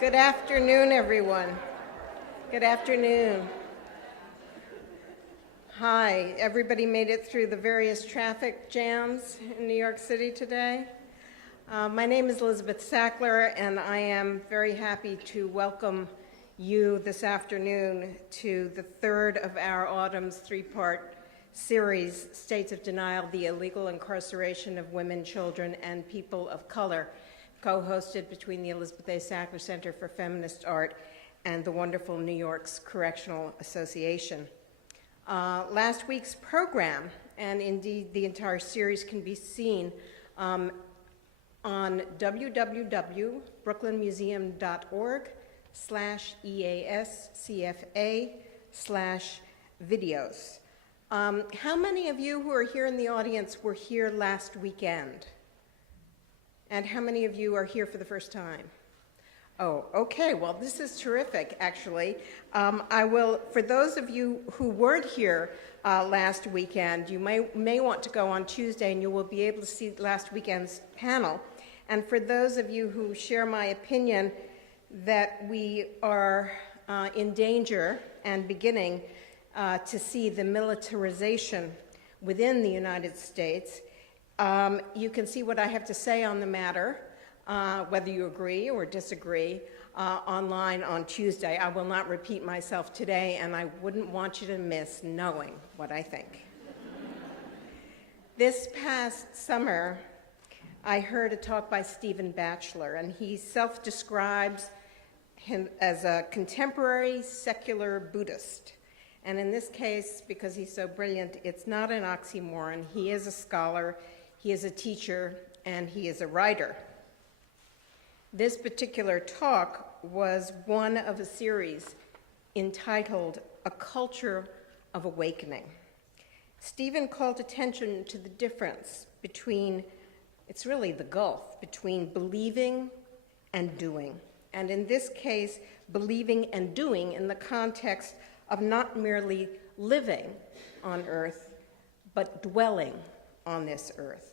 Good afternoon, everyone. Good afternoon. Hi, everybody made it through the various traffic jams in New York City today. My name is Elizabeth Sackler, and I am very happy to welcome you this afternoon to the third of our autumn's three-part series, States of Denial, the Illegal Incarceration of Women, Children, and People of Color, co-hosted between the Elizabeth A. Sackler Center for Feminist Art and the wonderful New York's Correctional Association. Last week's program, and indeed the entire series, can be seen on www.brooklynmuseum.org/EASCFA/videos. How many of you who are here in the audience were here last weekend? And how many of you are here for the first time? Oh, okay, well, this is terrific, actually. For those of you who weren't here last weekend, you may want to go on Tuesday and you will be able to see last weekend's panel. And for those of you who share my opinion that we are in danger and beginning to see the militarization within the United States, you can see what I have to say on the matter, whether you agree or disagree, online on Tuesday. I will not repeat myself today, and I wouldn't want you to miss knowing what I think. This past summer, I heard a talk by Stephen Batchelor, and he self-describes him as a contemporary secular Buddhist. And in this case, because he's so brilliant, it's not an oxymoron. He is a scholar, he is a teacher, and he is a writer. This particular talk was one of a series entitled A Culture of Awakening. Stephen called attention to the difference between, it's really the gulf, between believing and doing. And in this case, believing and doing in the context of not merely living on earth, but dwelling on this earth.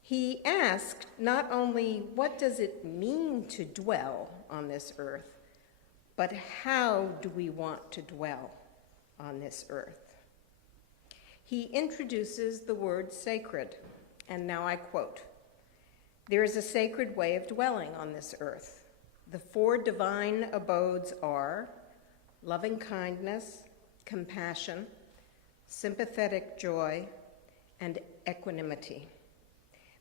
He asked not only what does it mean to dwell on this earth, but how do we want to dwell on this earth? He introduces the word sacred, and now I quote, "There is a sacred way of dwelling on this earth. The four divine abodes are loving kindness, compassion, sympathetic joy, and equanimity.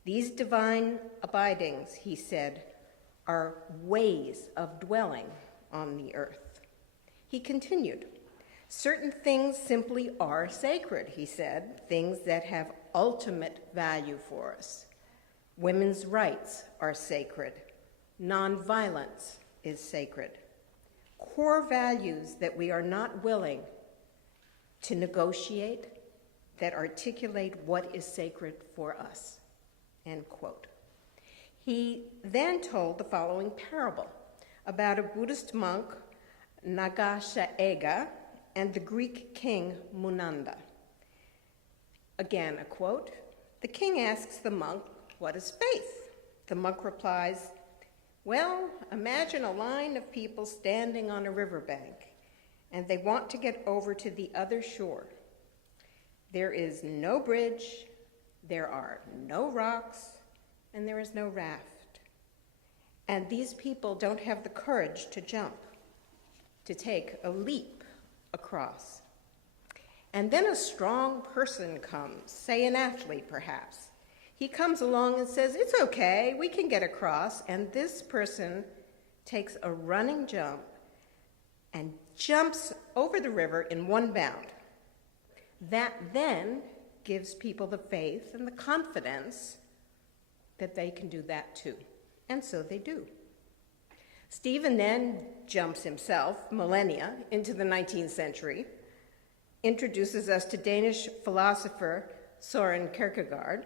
These divine abidings," he said, "are ways of dwelling on the earth." He continued, "Certain things simply are sacred," he said, "things that have ultimate value for us. Women's rights are sacred. Nonviolence is sacred. Core values that we are not willing to negotiate that articulate what is sacred for us." End quote. He then told the following parable about a Buddhist monk, Nagashaega, and the Greek king, Munanda. Again, a quote, "The king asks the monk, 'What is faith?' The monk replies, 'Well, imagine a line of people standing on a riverbank, and they want to get over to the other shore. There is no bridge, there are no rocks, and there is no raft. And these people don't have the courage to jump, to take a leap across. And then a strong person comes, say an athlete perhaps. He comes along and says, 'It's okay, we can get across,' and this person takes a running jump and jumps over the river in one bound. That then gives people the faith and the confidence that they can do that too. And so they do." Stephen then jumps himself, millennia, into the 19th century, introduces us to Danish philosopher Søren Kierkegaard,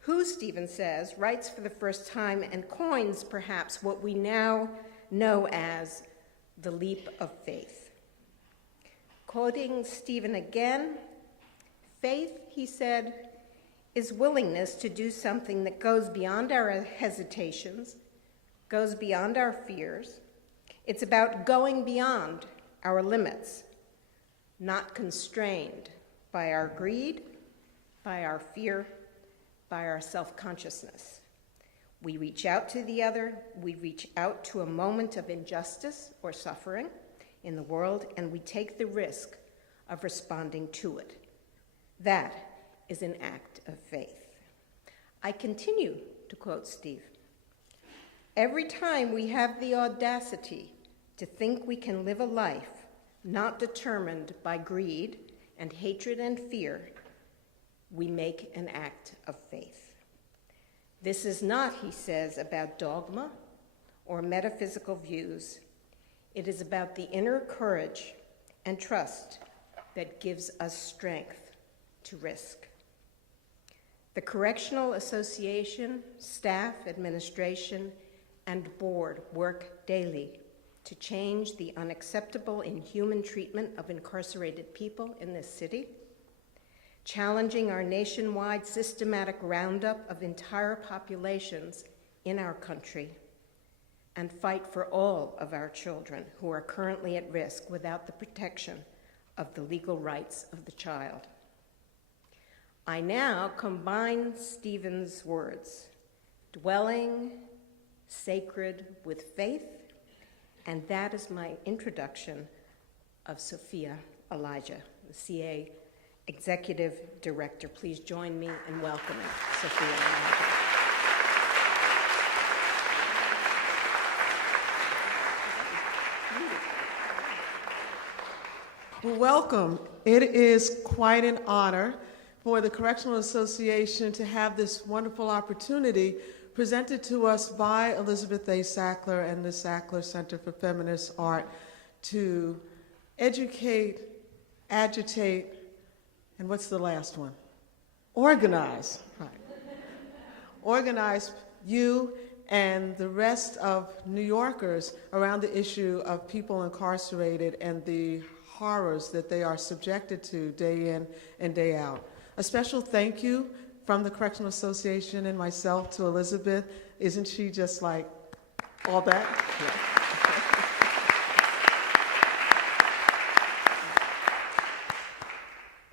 who, Stephen says, writes for the first time and coins perhaps what we now know as the leap of faith. Quoting Stephen again, "Faith," he said, "is willingness to do something that goes beyond our hesitations, goes beyond our fears. It's about going beyond our limits, not constrained by our greed, by our fear, by our self-consciousness. We reach out to the other, we reach out to a moment of injustice or suffering in the world, and we take the risk of responding to it. That is an act of faith. I continue to quote Steve. Every time we have the audacity to think we can live a life not determined by greed and hatred and fear, we make an act of faith. This is not, he says, about dogma or metaphysical views. It is about the inner courage and trust that gives us strength to risk. The Correctional Association, staff, administration, and board work daily to change the unacceptable, inhuman treatment of incarcerated people in this city, challenging our nationwide systematic roundup of entire populations in our country, and fight for all of our children who are currently at risk without the protection of the legal rights of the child. I now combine Stephen's words, dwelling sacred with faith, and that is my introduction of Soffiyah Elijah, the CA Executive Director. Please join me in welcoming Soffiyah Elijah. Well, welcome. It is quite an honor for the Correctional Association to have this wonderful opportunity presented to us by Elizabeth A. Sackler and the Sackler Center for Feminist Art to educate, agitate, and what's the last one? Organize. Right. Organize you and the rest of New Yorkers around the issue of people incarcerated and the horrors that they are subjected to day in and day out. A special thank you from the Correctional Association and myself to Elizabeth. Isn't she just like all that? Yeah.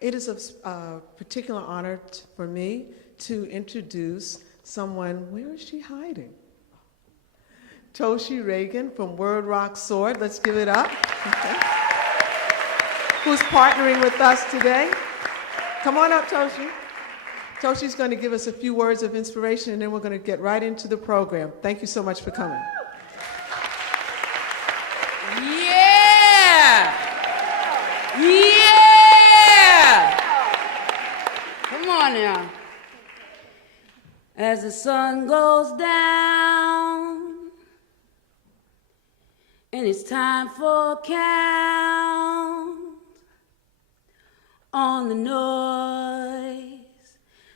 It is a particular honor for me to introduce someone. Where is she hiding? Toshi Reagon from Word Rock Sword. Let's give it up. Okay. Who's partnering with us today. Come on up, Toshi. Toshi's going to give us a few words of inspiration, and then we're going to get right into the program. Thank you so much for coming. Yeah! Yeah! Come on now. As the sun goes down, and it's time for count on the noise.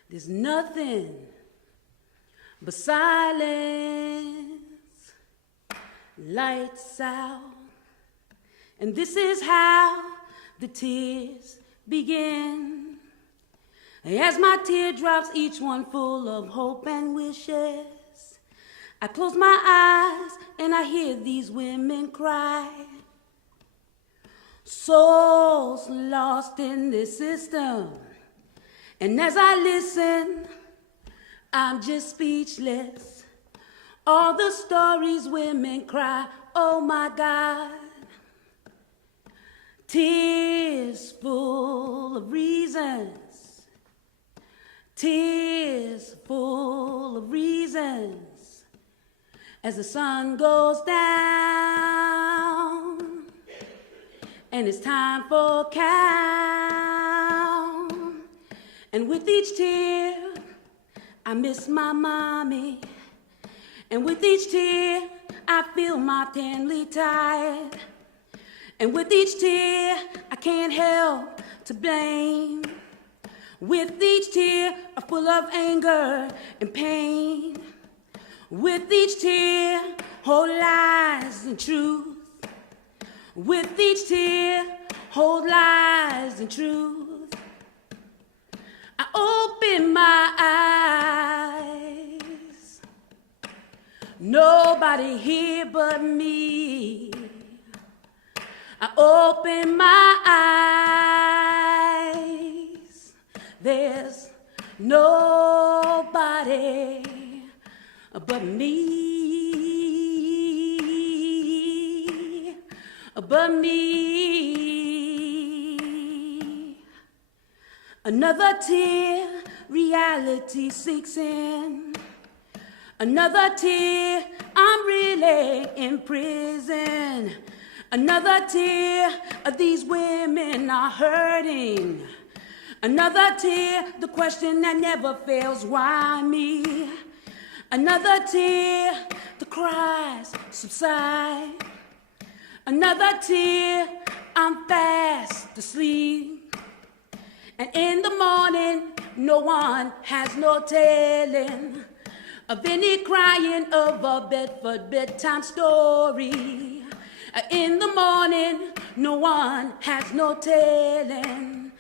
There's nothing but silence. Lights out, and this is how the tears begin. As my teardrops, each one full of hope and wishes, I close my eyes and I hear these women cry. Souls lost in this system. And as I listen, I'm just speechless. All the stories women cry, oh my God. Tears full of reasons. Tears full of reasons. As the sun goes down, and it's time for count. And with each tear, I miss my mommy. And with each tear, I feel my tenly tide. And with each tear, I can't help to blame. With each tear, I'm full of anger and pain. With each tear, hold lies and truth. With each tear, hold lies and truth. I open my eyes, nobody here but me. I open my eyes, there's nobody but me, but me. Another tear, reality sinks in. Another tear, I'm really in prison. Another tear, these women are hurting. Another tear, the question that never fails, why me? Another tear, the cries subside. Another tear, I'm fast asleep. And in the morning, no one has no telling of any crying of a Bedford bedtime story. In the morning, no one has no telling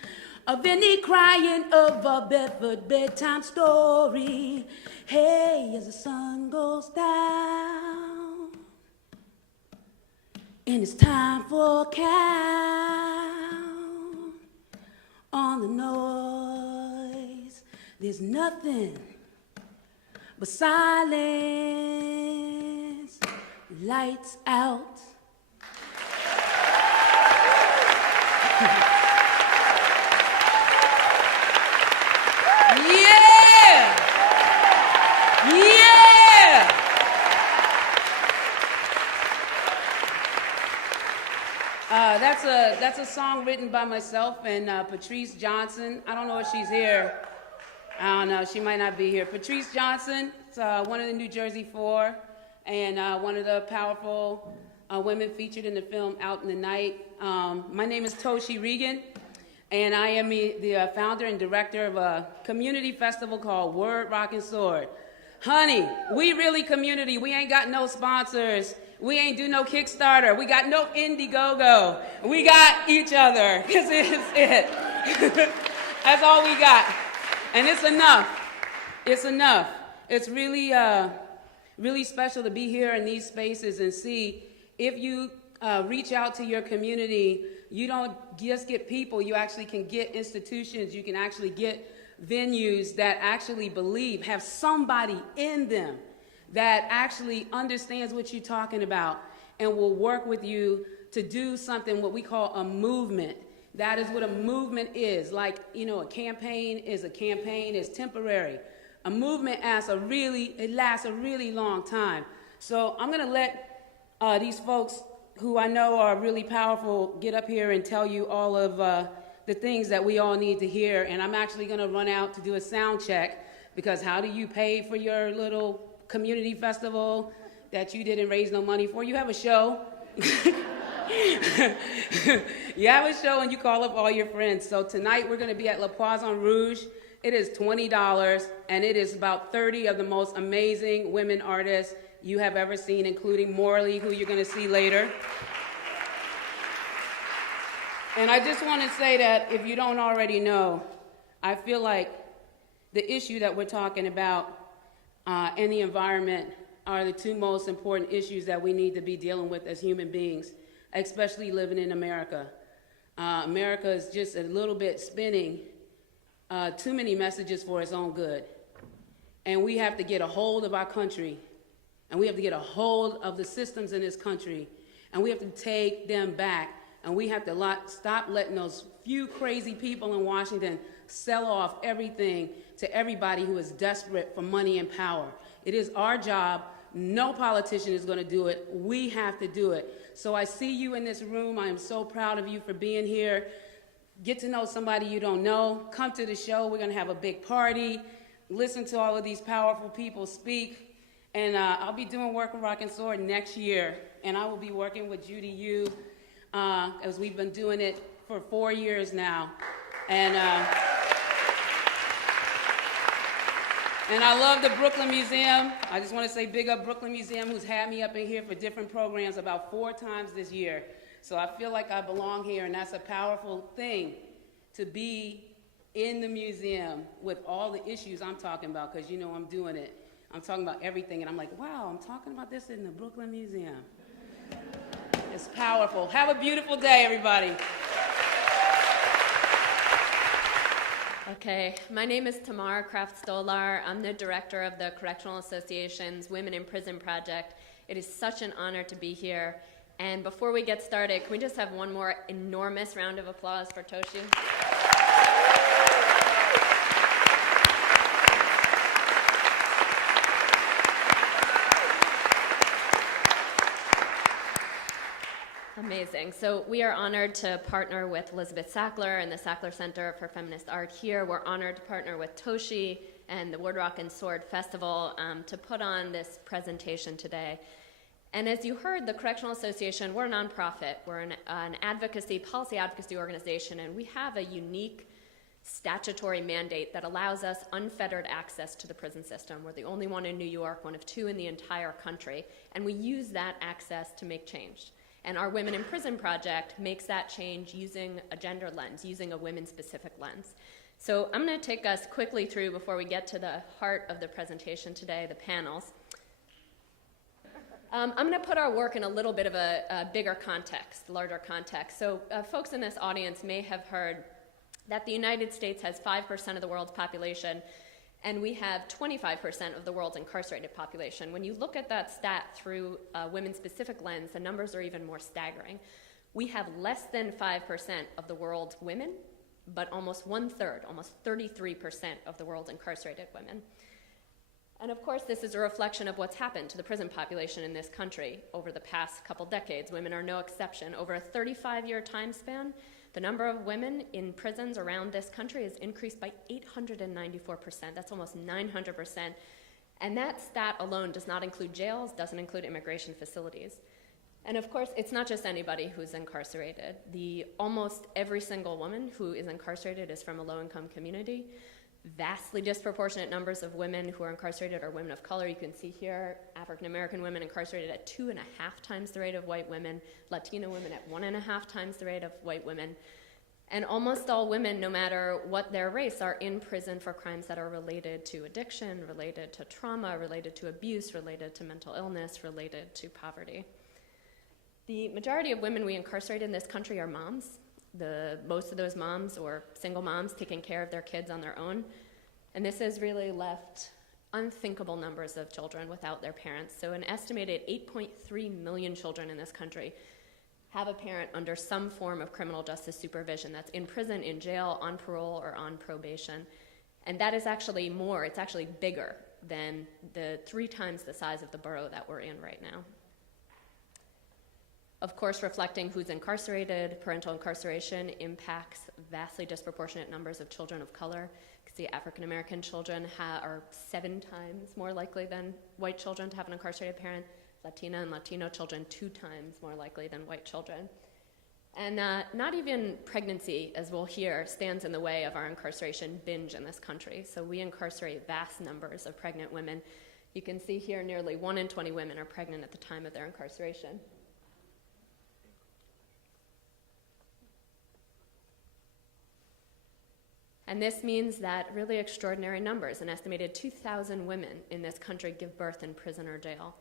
of any crying of a Bedford bedtime story. Hey, as the sun goes down, and it's time for a count on the noise. There's nothing but silence, lights out. Yeah! Yeah! That's a song written by myself and Patrice Johnson. I don't know if she's here. I don't know. She might not be here. Patrice Johnson is one of the New Jersey Four and one of the powerful women featured in the film Out in the Night. My name is Toshi Reagon, and I am the founder and director of a community festival called Word, Rock, and Sword. Honey, we really community. We ain't got no sponsors. We ain't do no Kickstarter. We got no Indiegogo. We got each other, because it's it. That's all we got. And it's enough. It's enough. It's really, really special to be here in these spaces and see if you reach out to your community, you don't just get people, you actually can get institutions, you can actually get venues that actually believe, have somebody in them that actually understands what you're talking about and will work with you to do something, what we call a movement. That is what a movement is. Like, you know, a campaign is temporary. A movement lasts a really long time. So I'm gonna let these folks who I know are really powerful get up here and tell you all of the things that we all need to hear. And I'm actually gonna run out to do a sound check, because how do you pay for your little community festival that you didn't raise no money for? You have a show. You have a show and you call up all your friends. So tonight we're gonna be at La Poisson Rouge. It is $20 and it is about 30 of the most amazing women artists you have ever seen, including Morley, who you're gonna see later. And I just wanna say that if you don't already know, I feel like the issue that we're talking about and the environment are the two most important issues that we need to be dealing with as human beings, especially living in America. America is just a little bit spinning too many messages for its own good. And we have to get a hold of our country, and we have to get a hold of the systems in this country, and we have to take them back, and we have to stop letting those few crazy people in Washington sell off everything to everybody who is desperate for money and power. It is our job. No politician is going to do it. We have to do it. So I see you in this room. I am so proud of you for being here. Get to know somebody you don't know. Come to the show. We're going to have a big party. Listen to all of these powerful people speak. And I'll be doing Work with Rock and Sword next year. And I will be working with Judy Yu, as we've been doing it for 4 years now. And I love the Brooklyn Museum. I just want to say big up Brooklyn Museum, who's had me up in here for different programs about 4 times this year. So I feel like I belong here, and that's a powerful thing, to be in the museum with all the issues I'm talking about, because you know I'm doing it. I'm talking about everything, and I'm like, wow, I'm talking about this in the Brooklyn Museum. It's powerful. Have a beautiful day, everybody. Okay, my name is Tamar Kraft-Stolar. I'm the director of the Correctional Association's Women in Prison Project. It is such an honor to be here. And before we get started, can we just have one more enormous round of applause for Toshi? Amazing. So we are honored to partner with Elizabeth Sackler and the Sackler Center for Feminist Art here. We're honored to partner with Toshi and the Woodrock and Sword Festival to put on this presentation today. And as you heard, the Correctional Association, we're a nonprofit. We're an policy advocacy organization, and we have a unique statutory mandate that allows us unfettered access to the prison system. We're the only one in New York, one of two in the entire country, and we use that access to make change. And our Women in Prison project makes that change using a gender lens, using a women-specific lens. So I'm going to take us quickly through, before we get to the heart of the presentation today, the panels. I'm going to put our work in a little bit of a bigger context, larger context. So folks in this audience may have heard that the United States has 5% of the world's population, and we have 25% of the world's incarcerated population. When you look at that stat through a women-specific lens, the numbers are even more staggering. We have less than 5% of the world's women, but almost one-third, almost 33% of the world's incarcerated women. And of course, this is a reflection of what's happened to the prison population in this country over the past couple decades. Women are no exception. Over a 35-year time span, the number of women in prisons around this country has increased by 894%. That's almost 900%. And that stat alone does not include jails, doesn't include immigration facilities. And of course, it's not just anybody who's incarcerated. Almost every single woman who is incarcerated is from a low-income community. Vastly disproportionate numbers of women who are incarcerated are women of color. You can see here African-American women incarcerated at 2.5 times the rate of white women, Latino women at 1.5 times the rate of white women. And almost all women, no matter what their race, are in prison for crimes that are related to addiction, related to trauma, related to abuse, related to mental illness, related to poverty. The majority of women we incarcerate in this country are moms. Most of those moms, or single moms, taking care of their kids on their own. And this has really left unthinkable numbers of children without their parents. So an estimated 8.3 million children in this country have a parent under some form of criminal justice supervision that's in prison, in jail, on parole, or on probation. And that is actually more, it's actually bigger than the 3 times the size of the borough that we're in right now. Of course, reflecting who's incarcerated, parental incarceration impacts vastly disproportionate numbers of children of color. You can see African-American children are 7 times more likely than white children to have an incarcerated parent. Latina and Latino children 2 times more likely than white children. And not even pregnancy, as we'll hear, stands in the way of our incarceration binge in this country. So we incarcerate vast numbers of pregnant women. You can see here nearly 1 in 20 women are pregnant at the time of their incarceration. And this means that really extraordinary numbers, an estimated 2,000 women in this country give birth in prison or jail.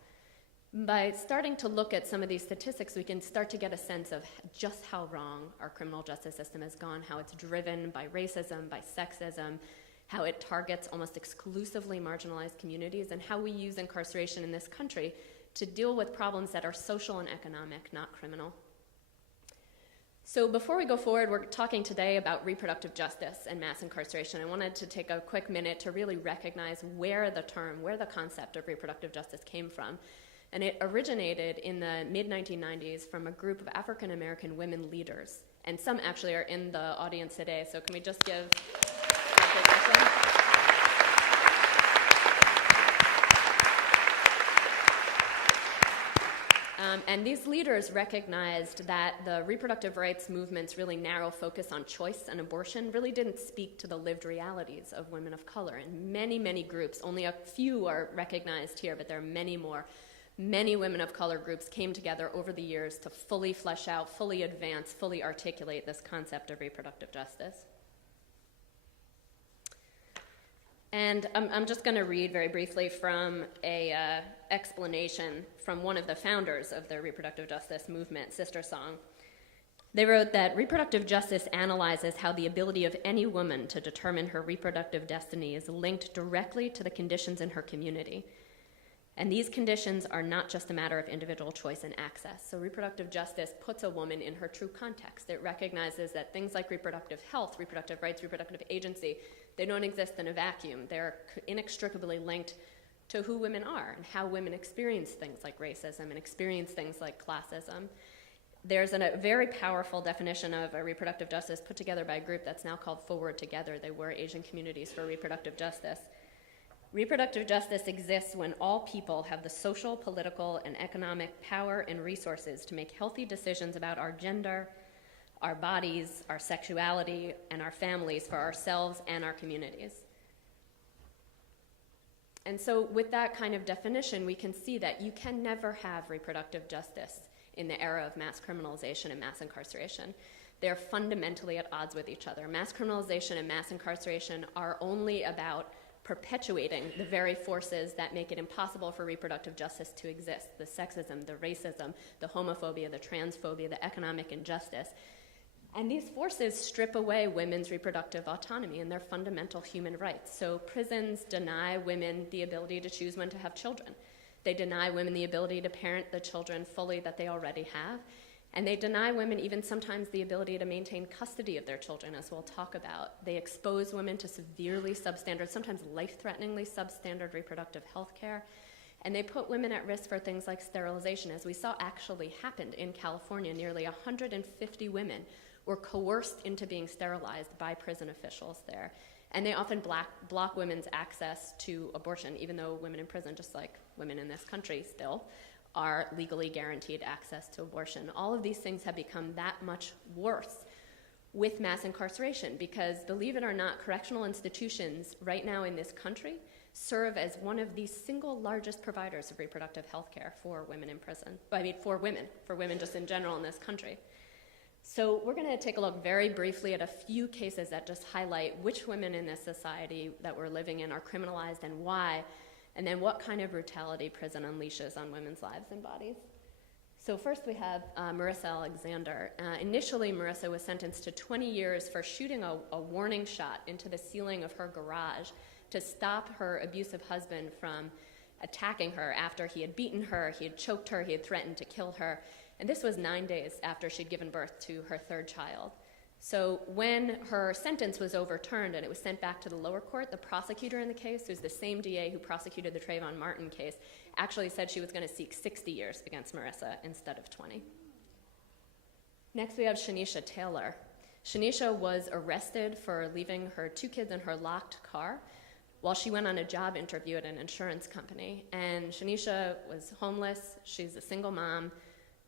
By starting to look at some of these statistics, we can start to get a sense of just how wrong our criminal justice system has gone, how it's driven by racism, by sexism, how it targets almost exclusively marginalized communities, and how we use incarceration in this country to deal with problems that are social and economic, not criminal. So before we go forward, we're talking today about reproductive justice and mass incarceration. I wanted to take a quick minute to really recognize where the concept of reproductive justice came from. And it originated in the mid-1990s from a group of African-American women leaders. And some actually are in the audience today, so can we just give recognition? And these leaders recognized that the reproductive rights movement's really narrow focus on choice and abortion really didn't speak to the lived realities of women of color. And many, many groups, only a few are recognized here, but there are many more. Many women of color groups came together over the years to fully flesh out, fully advance, fully articulate this concept of reproductive justice. And I'm just going to read very briefly from a explanation from one of the founders of the reproductive justice movement, Sister Song. They wrote that reproductive justice analyzes how the ability of any woman to determine her reproductive destiny is linked directly to the conditions in her community. And these conditions are not just a matter of individual choice and access. So reproductive justice puts a woman in her true context. It recognizes that things like reproductive health, reproductive rights, reproductive agency, they don't exist in a vacuum. They're inextricably linked to who women are and how women experience things like racism and experience things like classism. There's a very powerful definition of a reproductive justice put together by a group that's now called Forward Together. They were Asian Communities for Reproductive Justice. Reproductive justice exists when all people have the social, political, and economic power and resources to make healthy decisions about our gender, our bodies, our sexuality, and our families for ourselves and our communities. And so with that kind of definition, we can see that you can never have reproductive justice in the era of mass criminalization and mass incarceration. They're fundamentally at odds with each other. Mass criminalization and mass incarceration are only about perpetuating the very forces that make it impossible for reproductive justice to exist: the sexism, the racism, the homophobia, the transphobia, the economic injustice. And these forces strip away women's reproductive autonomy and their fundamental human rights. So prisons deny women the ability to choose when to have children. They deny women the ability to parent the children fully that they already have. And they deny women even sometimes the ability to maintain custody of their children, as we'll talk about. They expose women to severely substandard, sometimes life-threateningly substandard reproductive health care. And they put women at risk for things like sterilization, as we saw actually happened in California. Nearly 150 women were coerced into being sterilized by prison officials there. And they often block women's access to abortion, even though women in prison, just like women in this country still, are legally guaranteed access to abortion. All of these things have become that much worse with mass incarceration because, believe it or not, correctional institutions right now in this country serve as one of the single largest providers of reproductive health care for women in prison. For women just in general in this country. So we're going to take a look very briefly at a few cases that just highlight which women in this society that we're living in are criminalized and why, and then what kind of brutality prison unleashes on women's lives and bodies. So first we have Marissa Alexander. Initially, Marissa was sentenced to 20 years for shooting a warning shot into the ceiling of her garage to stop her abusive husband from attacking her after he had beaten her, he had choked her, he had threatened to kill her. And this was 9 days after she'd given birth to her third child. So when her sentence was overturned and it was sent back to the lower court, the prosecutor in the case, who's the same DA who prosecuted the Trayvon Martin case, actually said she was going to seek 60 years against Marissa instead of 20. Next we have Shanisha Taylor. Shanisha was arrested for leaving her 2 kids in her locked car while she went on a job interview at an insurance company. And Shanisha was homeless, she's a single mom,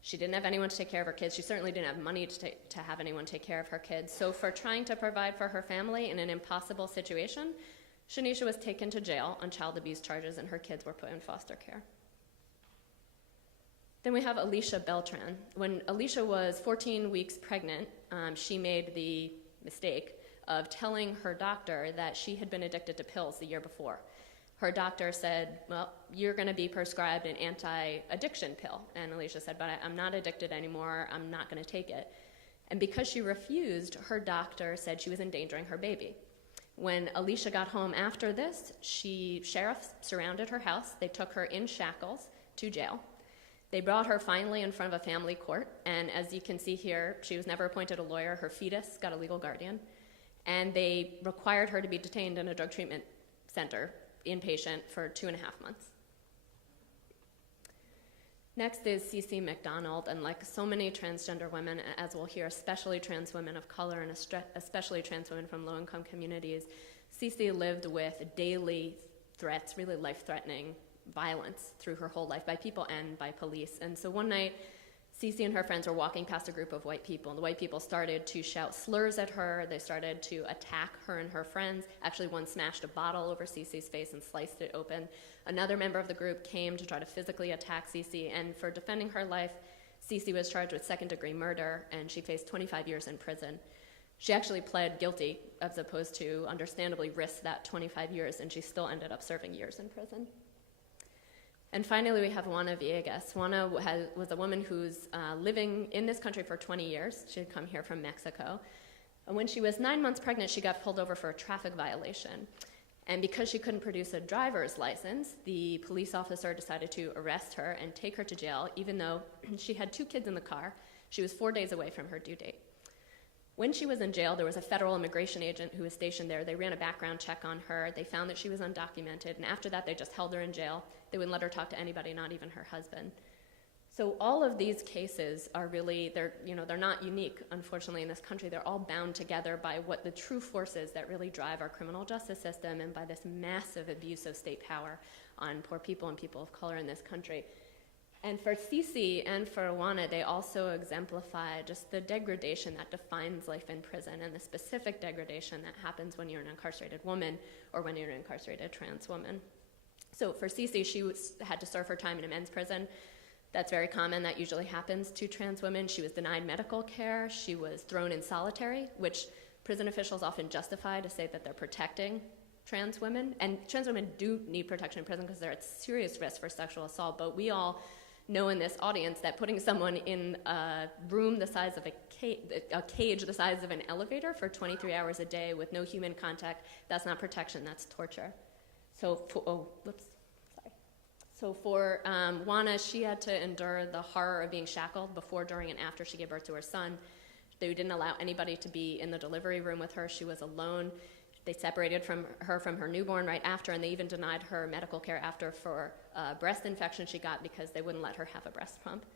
she didn't have anyone to take care of her kids. She certainly didn't have money to have anyone take care of her kids. So for trying to provide for her family in an impossible situation, Shanisha was taken to jail on child abuse charges and her kids were put in foster care. Then we have Alicia Beltran. When Alicia was 14 weeks pregnant, she made the mistake of telling her doctor that she had been addicted to pills the year before. Her doctor said, well, you're going to be prescribed an anti-addiction pill. And Alicia said, but I'm not addicted anymore. I'm not going to take it. And because she refused, her doctor said she was endangering her baby. When Alicia got home after this, sheriffs surrounded her house. They took her in shackles to jail. They brought her finally in front of a family court. And as you can see here, she was never appointed a lawyer. Her fetus got a legal guardian. And they required her to be detained in a drug treatment center, inpatient, for 2.5 months. Next is Cece McDonald, and like so many transgender women, as we'll hear, especially trans women of color and especially trans women from low-income communities, Cece lived with daily threats, really life-threatening violence through her whole life by people and by police. And so one night, Cece and her friends were walking past a group of white people, and the white people started to shout slurs at her. They started to attack her and her friends. Actually, one smashed a bottle over Cece's face and sliced it open. Another member of the group came to try to physically attack Cece, and for defending her life, Cece was charged with second-degree murder, and she faced 25 years in prison. She actually pled guilty as opposed to understandably risk that 25 years, and she still ended up serving years in prison. And finally, we have Juana Villegas. Juana was a woman who's living in this country for 20 years. She had come here from Mexico. And when she was 9 months pregnant, she got pulled over for a traffic violation. And because she couldn't produce a driver's license, the police officer decided to arrest her and take her to jail, even though she had 2 kids in the car. She was 4 days away from her due date. When she was in jail, there was a federal immigration agent who was stationed there. They ran a background check on her. They found that she was undocumented, and after that, they just held her in jail. They wouldn't let her talk to anybody, not even her husband. So all of these cases are really, they're not unique, unfortunately, in this country. They're all bound together by what the true forces that really drive our criminal justice system and by this massive abuse of state power on poor people and people of color in this country. And for Cece and for Juana, they also exemplify just the degradation that defines life in prison and the specific degradation that happens when you're an incarcerated woman or when you're an incarcerated trans woman. So for Cece, she had to serve her time in a men's prison. That's very common. That usually happens to trans women. She was denied medical care. She was thrown in solitary, which prison officials often justify to say that they're protecting trans women. And trans women do need protection in prison because they're at serious risk for sexual assault. But we all know in this audience that putting someone in a room the size of a cage the size of an elevator for 23 hours a day with no human contact, that's not protection, that's torture. So for Juana, she had to endure the horror of being shackled before, during, and after she gave birth to her son. They didn't allow anybody to be in the delivery room with her. She was alone. They separated her from her newborn right after, and they even denied her medical care after for a breast infection she got because they wouldn't let her have a breast pump.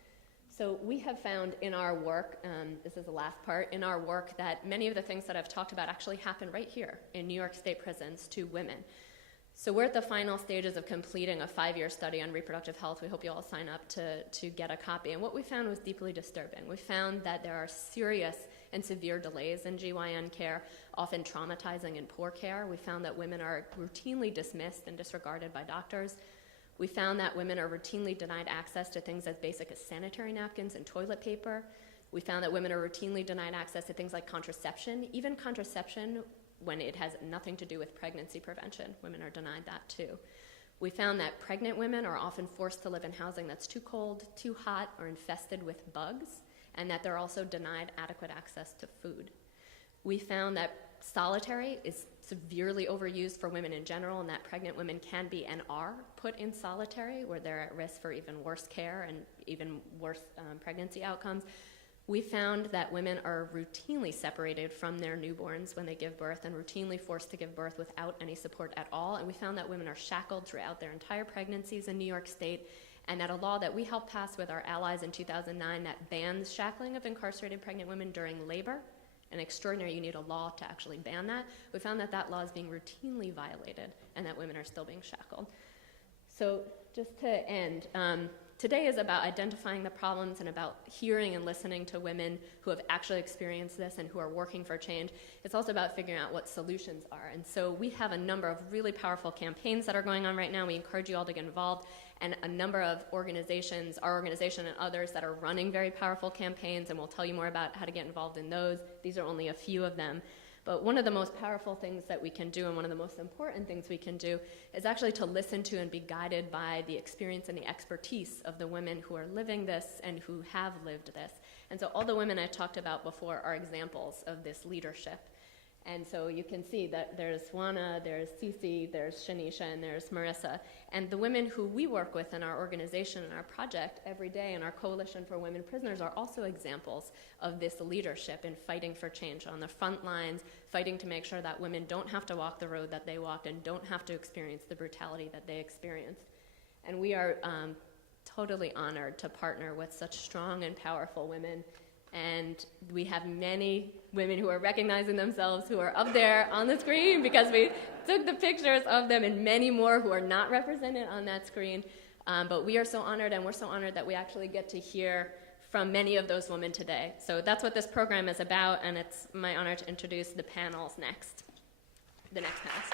So we have found in our work, this is the last part, in our work that many of the things that I've talked about actually happen right here in New York State prisons to women. So we're at the final stages of completing a 5-year study on reproductive health. We hope you all sign up to get a copy. And what we found was deeply disturbing. We found that there are serious and severe delays in GYN care, often traumatizing and poor care. We found that women are routinely dismissed and disregarded by doctors. We found that women are routinely denied access to things as basic as sanitary napkins and toilet paper. We found that women are routinely denied access to things like contraception, even contraception when it has nothing to do with pregnancy prevention. Women are denied that too. We found that pregnant women are often forced to live in housing that's too cold, too hot, or infested with bugs, and that they're also denied adequate access to food. We found that solitary is severely overused for women in general, and that pregnant women can be and are put in solitary, where they're at risk for even worse care and even worse pregnancy outcomes. We found that women are routinely separated from their newborns when they give birth and routinely forced to give birth without any support at all. And we found that women are shackled throughout their entire pregnancies in New York State, and that a law that we helped pass with our allies in 2009 that bans shackling of incarcerated pregnant women during labor, an extraordinary, you need a law to actually ban that. We found that that law is being routinely violated and that women are still being shackled. So just to end, today is about identifying the problems and about hearing and listening to women who have actually experienced this and who are working for change. It's also about figuring out what solutions are. And so we have a number of really powerful campaigns that are going on right now. We encourage you all to get involved, and a number of organizations, our organization and others, that are running very powerful campaigns, and we'll tell you more about how to get involved in those. These are only a few of them. But one of the most powerful things that we can do, and one of the most important things we can do, is actually to listen to and be guided by the experience and the expertise of the women who are living this and who have lived this. And so all the women I talked about before are examples of this leadership. And so you can see that there's Juana, there's Cece, there's Shanisha, and there's Marissa. And the women who we work with in our organization and our project every day in our Coalition for Women Prisoners are also examples of this leadership in fighting for change on the front lines, fighting to make sure that women don't have to walk the road that they walked and don't have to experience the brutality that they experienced. And we are totally honored to partner with such strong and powerful women. And we have many women who are recognizing themselves who are up there on the screen because we took the pictures of them, and many more who are not represented on that screen. But we are so honored, and we're so honored that we actually get to hear from many of those women today. So that's what this program is about, and it's my honor to introduce the panels next. The next panels.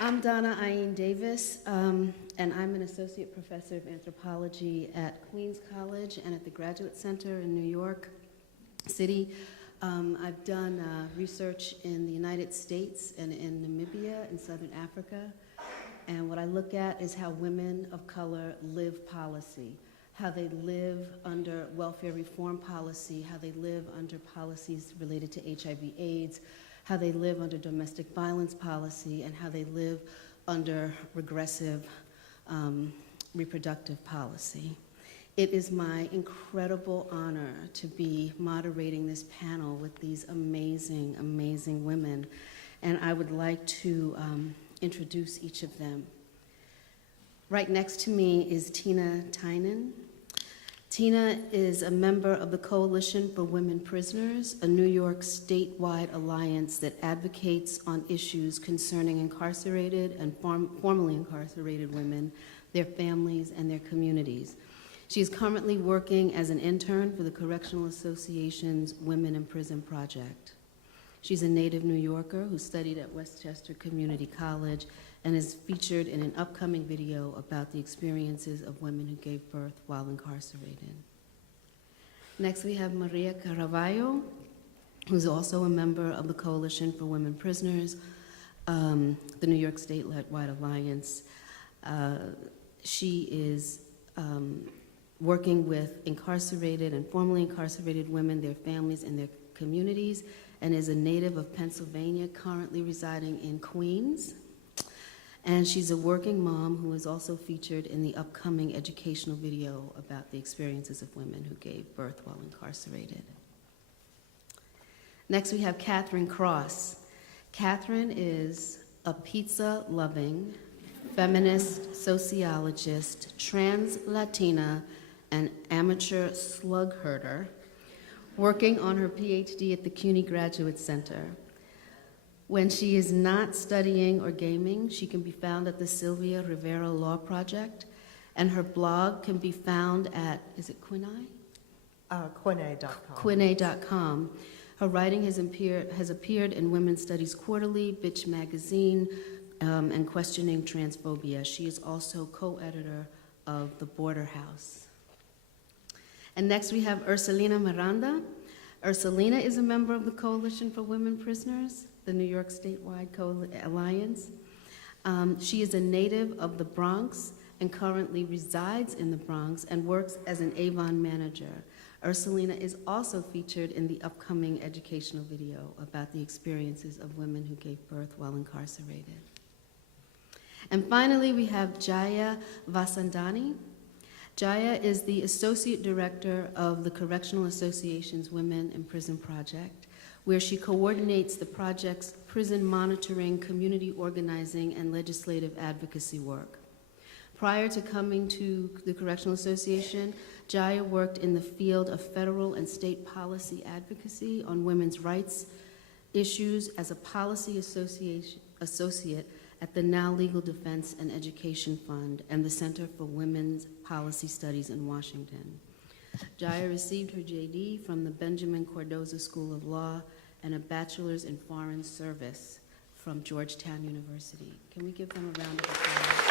I'm Dana-Ain Davis, and I'm an associate professor of anthropology at Queens College and at the Graduate Center in New York. city. I've done research in the United States and in Namibia and Southern Africa. And what I look at is how women of color live policy, how they live under welfare reform policy, how they live under policies related to HIV/AIDS, how they live under domestic violence policy, and how they live under regressive reproductive policy. It is my incredible honor to be moderating this panel with these amazing, amazing women, and I would like to introduce each of them. Right next to me is Tinen. Tina is a member of the Coalition for Women Prisoners, a New York statewide alliance that advocates on issues concerning incarcerated and formerly incarcerated women, their families, and their communities. She is currently working as an intern for the Correctional Association's Women in Prison Project. She's a native New Yorker who studied at Westchester Community College and is featured in an upcoming video about the experiences of women who gave birth while incarcerated. Next, we have Maria Caraballo, who's also a member of the Coalition for Women Prisoners, the New York Statewide Alliance. She is working with incarcerated and formerly incarcerated women, their families, and their communities, and is a native of Pennsylvania, currently residing in Queens. And she's a working mom who is also featured in the upcoming educational video about the experiences of women who gave birth while incarcerated. Next, we have Katherine Cross. Katherine is a pizza-loving, feminist sociologist, trans-Latina, and amateur slug herder, working on her PhD at the CUNY Graduate Center. When she is not studying or gaming, she can be found at the Sylvia Rivera Law Project, and her blog can be found at, is it CUNY? CUNY.com. CUNY.com. Her writing has appeared in Women's Studies Quarterly, Bitch Magazine, and Questioning Transphobia. She is also co-editor of The Border House. And next we have Ursulina Miranda. Ursulina is a member of the Coalition for Women Prisoners, the New York Statewide Alliance. She is a native of the Bronx and currently resides in the Bronx and works as an Avon manager. Ursulina is also featured in the upcoming educational video about the experiences of women who gave birth while incarcerated. And finally, we have Jaya Vasandani. Jaya is the Associate Director of the Correctional Association's Women in Prison Project, where she coordinates the project's prison monitoring, community organizing, and legislative advocacy work. Prior to coming to the Correctional Association, Jaya worked in the field of federal and state policy advocacy on women's rights issues as a policy associate at the Now Legal Defense and Education Fund and the Center for Women's Policy Studies in Washington. Jaya received her JD from the Benjamin Cardozo School of Law and a bachelor's in foreign service from Georgetown University. Can we give them a round of applause?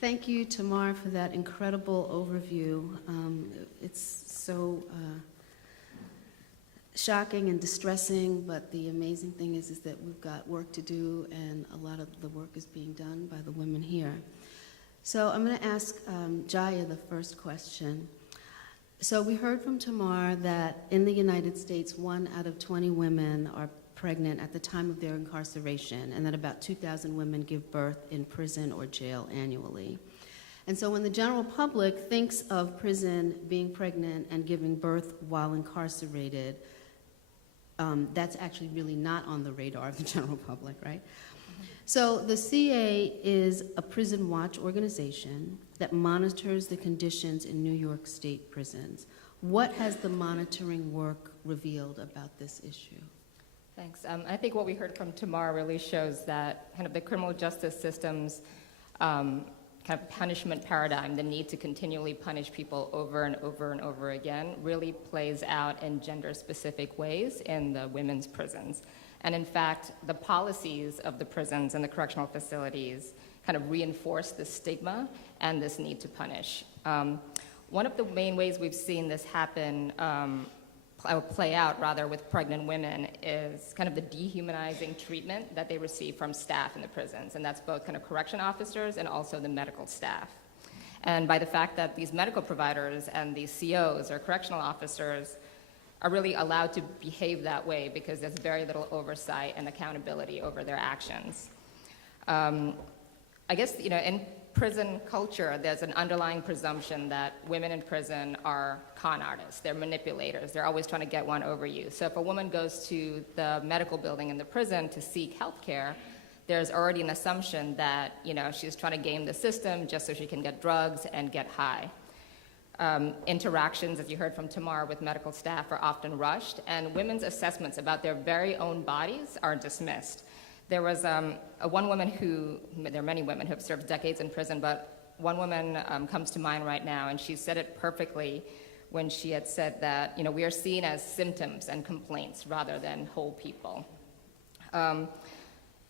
Thank you, Tamar, for that incredible overview. It's so shocking and distressing, but the amazing thing is that we've got work to do, and a lot of the work is being done by the women here. So I'm going to ask Jaya the first question. So we heard from Tamar that in the United States, 1 out of 20 women are pregnant at the time of their incarceration, and that about 2,000 women give birth in prison or jail annually. And so when the general public thinks of prison, being pregnant, and giving birth while incarcerated, that's actually really not on the radar of the general public, right? So the CA is a prison watch organization that monitors the conditions in New York State prisons. What has the monitoring work revealed about this issue? Thanks. I think what we heard from Tamar really shows that kind of the criminal justice system's kind of punishment paradigm, the need to continually punish people over and over and over again, really plays out in gender-specific ways in the women's prisons. And in fact, the policies of the prisons and the correctional facilities kind of reinforce the stigma and this need to punish. One of the main ways we've seen this happen, play out rather, with pregnant women is kind of the dehumanizing treatment that they receive from staff in the prisons, and that's both kind of correction officers and also the medical staff. And by the fact that these medical providers and these COs or correctional officers are really allowed to behave that way because there's very little oversight and accountability over their actions. I guess, in prison culture, there's an underlying presumption that women in prison are con artists, they're manipulators, they're always trying to get one over you. So if a woman goes to the medical building in the prison to seek health care, there's already an assumption that, she's trying to game the system just so she can get drugs and get high. Interactions, as you heard from Tamar, with medical staff are often rushed, and women's assessments about their very own bodies are dismissed. There was one woman there are many women who have served decades in prison, but one woman comes to mind right now, and she said it perfectly when she had said that, we are seen as symptoms and complaints rather than whole people.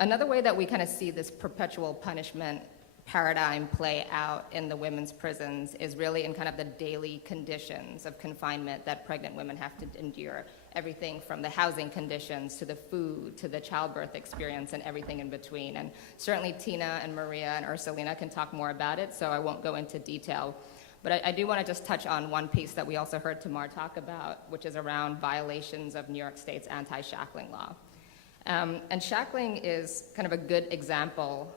Another way that we kind of see this perpetual punishment paradigm play out in the women's prisons is really in kind of the daily conditions of confinement that pregnant women have to endure. Everything from the housing conditions to the food to the childbirth experience and everything in between. And certainly Tina and Maria and Ursulina can talk more about it, so I won't go into detail. But I do want to just touch on one piece that we also heard Tamar talk about, which is around violations of New York State's anti-shackling law. And shackling is kind of a good example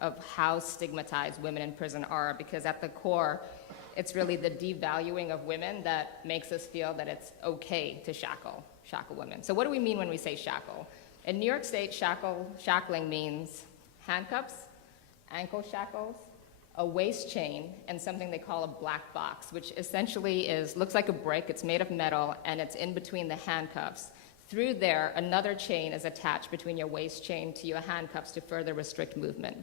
of how stigmatized women in prison are, because at the core, it's really the devaluing of women that makes us feel that it's okay to shackle women. So what do we mean when we say shackle? In New York State, shackling means handcuffs, ankle shackles, a waist chain, and something they call a black box, which essentially looks like a brick. It's made of metal, and it's in between the handcuffs. Through there, another chain is attached between your waist chain to your handcuffs to further restrict movement.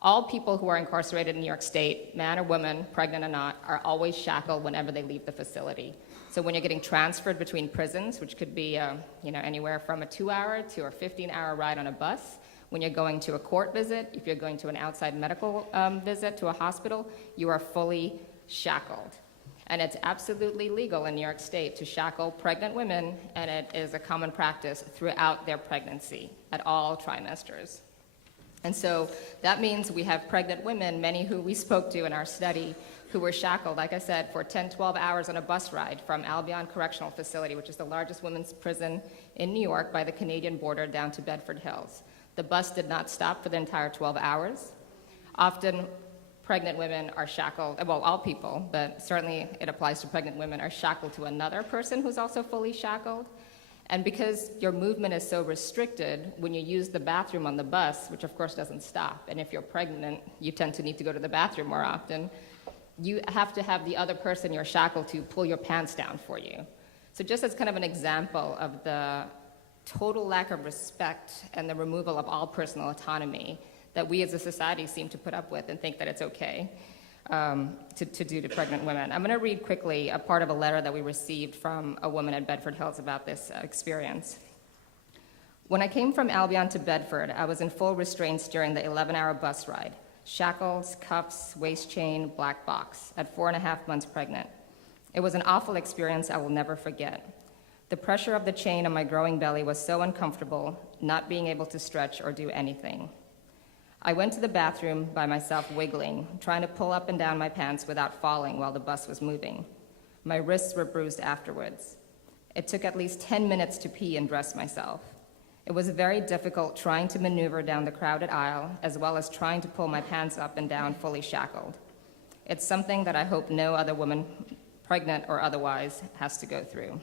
All people who are incarcerated in New York State, man or woman, pregnant or not, are always shackled whenever they leave the facility. So when you're getting transferred between prisons, which could be anywhere from a 2-hour to a 15-hour ride on a bus, when you're going to a court visit, if you're going to an outside medical visit to a hospital, you are fully shackled. And it's absolutely legal in New York State to shackle pregnant women, and it is a common practice throughout their pregnancy at all trimesters. And so that means we have pregnant women, many who we spoke to in our study, who were shackled, like I said, for 10, 12 hours on a bus ride from Albion Correctional Facility, which is the largest women's prison in New York by the Canadian border, down to Bedford Hills. The bus did not stop for the entire 12 hours. Often, pregnant women are shackled, well, all people, but certainly it applies to pregnant women, are shackled to another person who's also fully shackled. And because your movement is so restricted, when you use the bathroom on the bus, which of course doesn't stop, and if you're pregnant, you tend to need to go to the bathroom more often, you have to have the other person you're shackled to pull your pants down for you. So just as kind of an example of the total lack of respect and the removal of all personal autonomy that we as a society seem to put up with and think that it's okay to do to pregnant women. I'm going to read quickly a part of a letter that we received from a woman at Bedford Hills about this experience. When I came from Albion to Bedford, I was in full restraints during the 11-hour bus ride. Shackles, cuffs, waist chain, black box, at 4.5 months pregnant. It was an awful experience I will never forget. The pressure of the chain on my growing belly was so uncomfortable, not being able to stretch or do anything. I went to the bathroom by myself, wiggling, trying to pull up and down my pants without falling while the bus was moving. My wrists were bruised afterwards. It took at least 10 minutes to pee and dress myself. It was very difficult trying to maneuver down the crowded aisle, as well as trying to pull my pants up and down fully shackled. It's something that I hope no other woman, pregnant or otherwise, has to go through.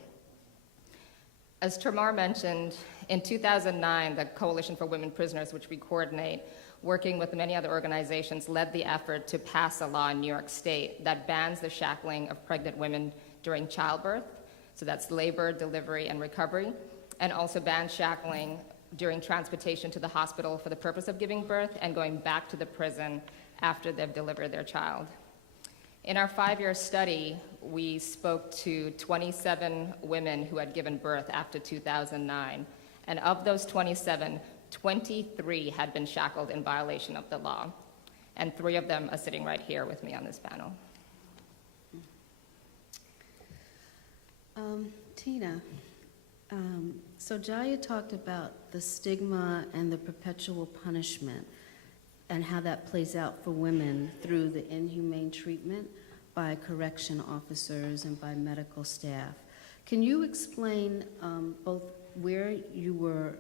As Tamar mentioned, in 2009, the Coalition for Women Prisoners, which we coordinate, working with many other organizations, led the effort to pass a law in New York State that bans the shackling of pregnant women during childbirth, so that's labor, delivery, and recovery, and also bans shackling during transportation to the hospital for the purpose of giving birth and going back to the prison after they've delivered their child. In our 5-year study, we spoke to 27 women who had given birth after 2009, and of those 27, 23 had been shackled in violation of the law. And 3 of them are sitting right here with me on this panel. Tina, so Jaya talked about the stigma and the perpetual punishment and how that plays out for women through the inhumane treatment by correction officers and by medical staff. Can you explain both where you were,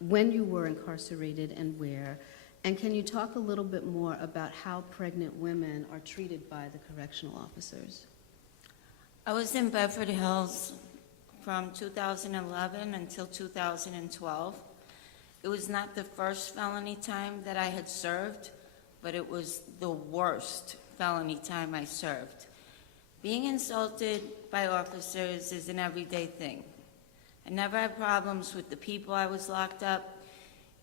when you were incarcerated and where, and can you talk a little bit more about how pregnant women are treated by the correctional officers? I was in Bedford Hills from 2011 until 2012. It was not the first felony time that I had served, but it was the worst felony time I served. Being insulted by officers is an everyday thing. I never had problems with the people I was locked up.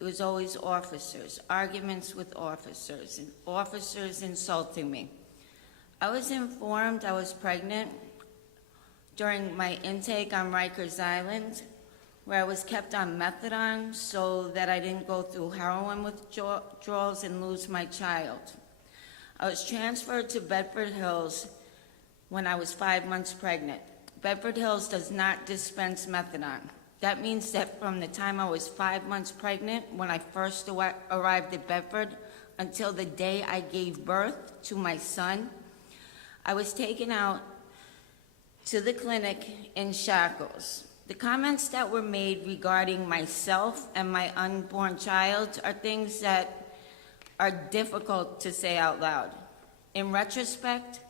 It was always officers, arguments with officers, and officers insulting me. I was informed I was pregnant during my intake on Rikers Island, where I was kept on methadone so that I didn't go through heroin withdrawals and lose my child. I was transferred to Bedford Hills when I was 5 months pregnant. Bedford Hills does not dispense methadone. That means that from the time I was 5 months pregnant, when I first arrived at Bedford, until the day I gave birth to my son, I was taken out to the clinic in shackles. The comments that were made regarding myself and my unborn child are things that are difficult to say out loud. In retrospect,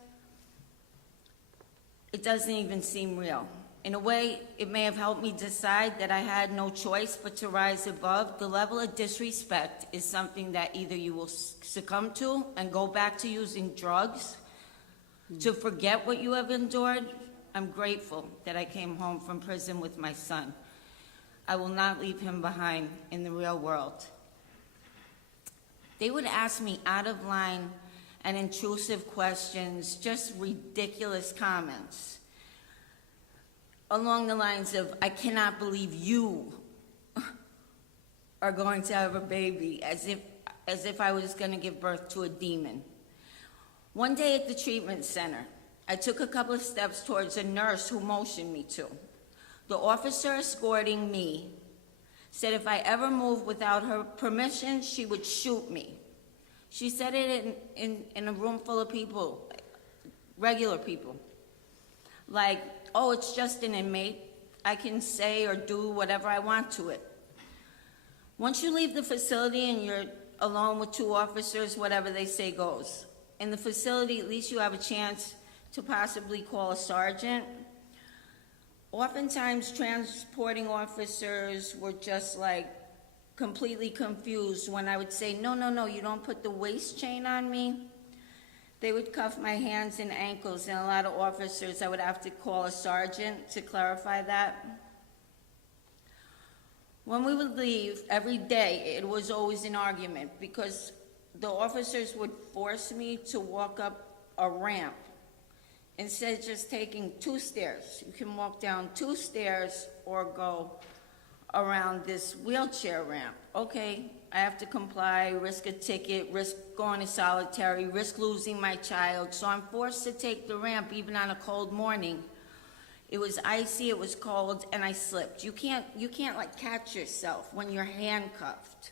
it doesn't even seem real. In a way, it may have helped me decide that I had no choice but to rise above. The level of disrespect is something that either you will succumb to and go back to using drugs to forget what you have endured. I'm grateful that I came home from prison with my son. I will not leave him behind in the real world. They would ask me out of line and intrusive questions, just ridiculous comments, along the lines of, I cannot believe you are going to have a baby, as if I was gonna give birth to a demon. One day at the treatment center, I took a couple of steps towards a nurse who motioned me to. The officer escorting me said if I ever moved without her permission, she would shoot me. She said it in a room full of people, regular people. Like, oh, it's just an inmate. I can say or do whatever I want to it. Once you leave the facility and you're alone with 2 officers, whatever they say goes. In the facility, at least you have a chance to possibly call a sergeant. Oftentimes, transporting officers were just like completely confused when I would say, no, you don't put the waist chain on me. They would cuff my hands and ankles, and a lot of officers, I would have to call a sergeant to clarify that. When we would leave, every day, it was always an argument because the officers would force me to walk up a ramp instead of just taking 2 stairs. You can walk down 2 stairs or go around this wheelchair ramp. Okay, I have to comply, risk a ticket, risk going to solitary, risk losing my child. So I'm forced to take the ramp even on a cold morning. It was icy, it was cold, and I slipped. You can't like catch yourself when you're handcuffed.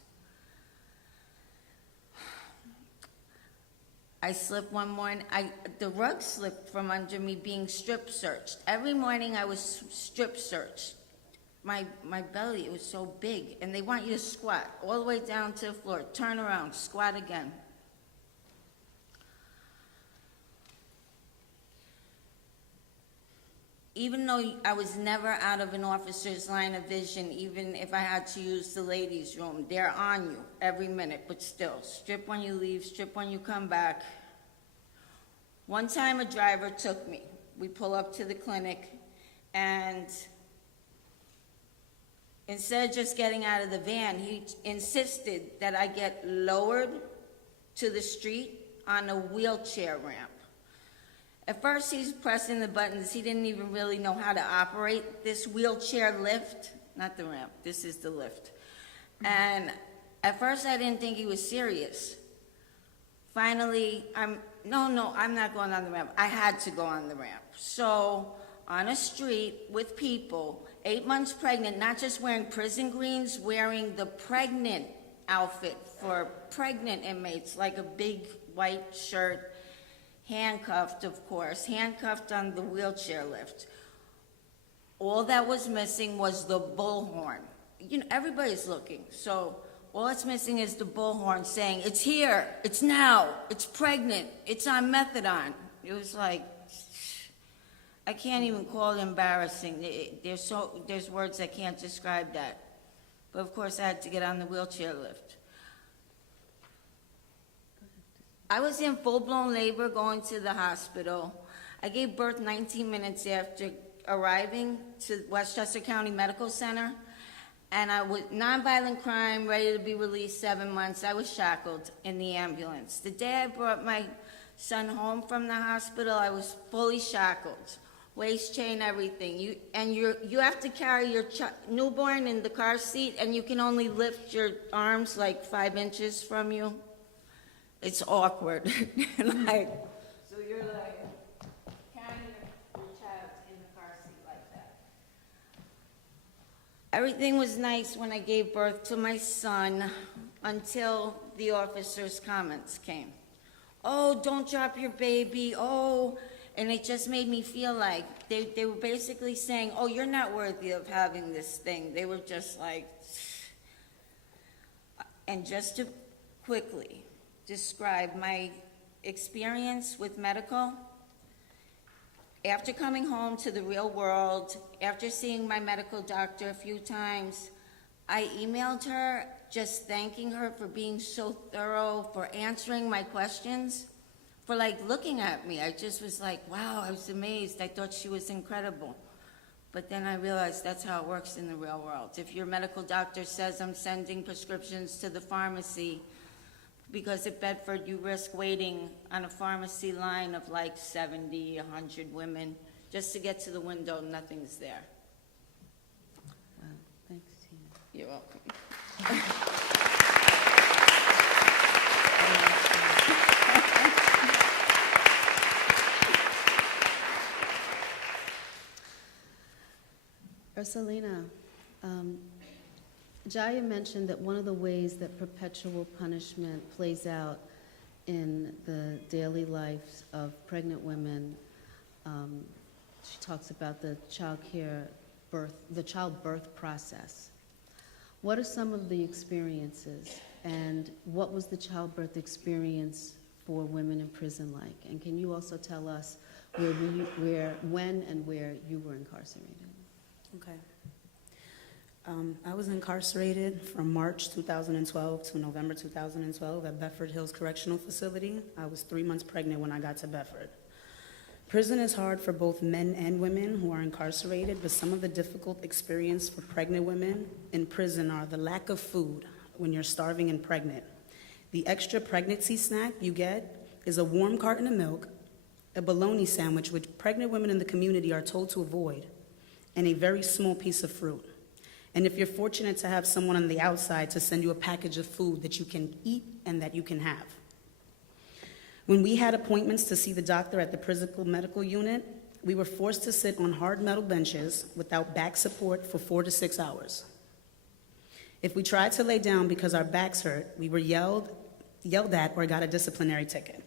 I slipped one morning, the rug slipped from under me being strip searched. Every morning I was strip searched. My belly, it was so big, and they want you to squat all the way down to the floor, turn around, squat again. Even though I was never out of an officer's line of vision, even if I had to use the ladies' room, they're on you every minute, but still, strip when you leave, strip when you come back. One time a driver took me. We pull up to the clinic, and instead of just getting out of the van, he insisted that I get lowered to the street on a wheelchair ramp. At first, he's pressing the buttons. He didn't even really know how to operate this wheelchair lift. Not the ramp, this is the lift. And at first, I didn't think he was serious. Finally, I'm not going on the ramp. I had to go on the ramp. So, on a street with people, 8 months pregnant, not just wearing prison greens, wearing the pregnant outfit for pregnant inmates, like a big white shirt, handcuffed, of course, handcuffed on the wheelchair lift. All that was missing was the bullhorn. You know, everybody's looking, so all it's missing is the bullhorn saying, it's here, it's now, it's pregnant, it's on methadone. It was like, I can't even call it embarrassing. There's words that can't describe that. But of course, I had to get on the wheelchair lift. I was in full-blown labor going to the hospital. I gave birth 19 minutes after arriving to Westchester County Medical Center. And I was nonviolent crime, ready to be released 7 months. I was shackled in the ambulance. The day I brought my son home from the hospital, I was fully shackled. Waist chain, everything. You have to carry your newborn in the car seat, and you can only lift your arms like 5 inches from you. It's awkward. Like, so you're like carrying your child in the car seat like that. Everything was nice when I gave birth to my son until the officer's comments came. Oh, don't drop your baby. Oh. And it just made me feel like they were basically saying, oh, you're not worthy of having this thing. They were just like, and just to quickly describe my experience with medical, after coming home to the real world, after seeing my medical doctor a few times, I emailed her just thanking her for being so thorough, for answering my questions, for like looking at me. I just was like, wow, I was amazed. I thought she was incredible. But then I realized that's how it works in the real world. If your medical doctor says I'm sending prescriptions to the pharmacy, because at Bedford you risk waiting on a pharmacy line of like 70, 100 women just to get to the window, nothing's there. Wow, thanks, Tina. You're welcome. Ursulina, Jaya mentioned that one of the ways that perpetual punishment plays out in the daily lives of pregnant women, she talks about the childbirth process. What are some of the experiences, and what was the childbirth experience for women in prison like? And can you also tell us when and where you were incarcerated? Okay. I was incarcerated from March 2012 to November 2012 at Bedford Hills Correctional Facility. I was 3 months pregnant when I got to Bedford. Prison is hard for both men and women who are incarcerated, but some of the difficult experience for pregnant women in prison are the lack of food when you're starving and pregnant. The extra pregnancy snack you get is a warm carton of milk, a bologna sandwich, which pregnant women in the community are told to avoid, and a very small piece of fruit. And if you're fortunate to have someone on the outside to send you a package of food that you can eat and that you can have. When we had appointments to see the doctor at the prison medical unit, we were forced to sit on hard metal benches without back support for 4 to 6 hours. If we tried to lay down because our backs hurt, we were yelled at or got a disciplinary ticket.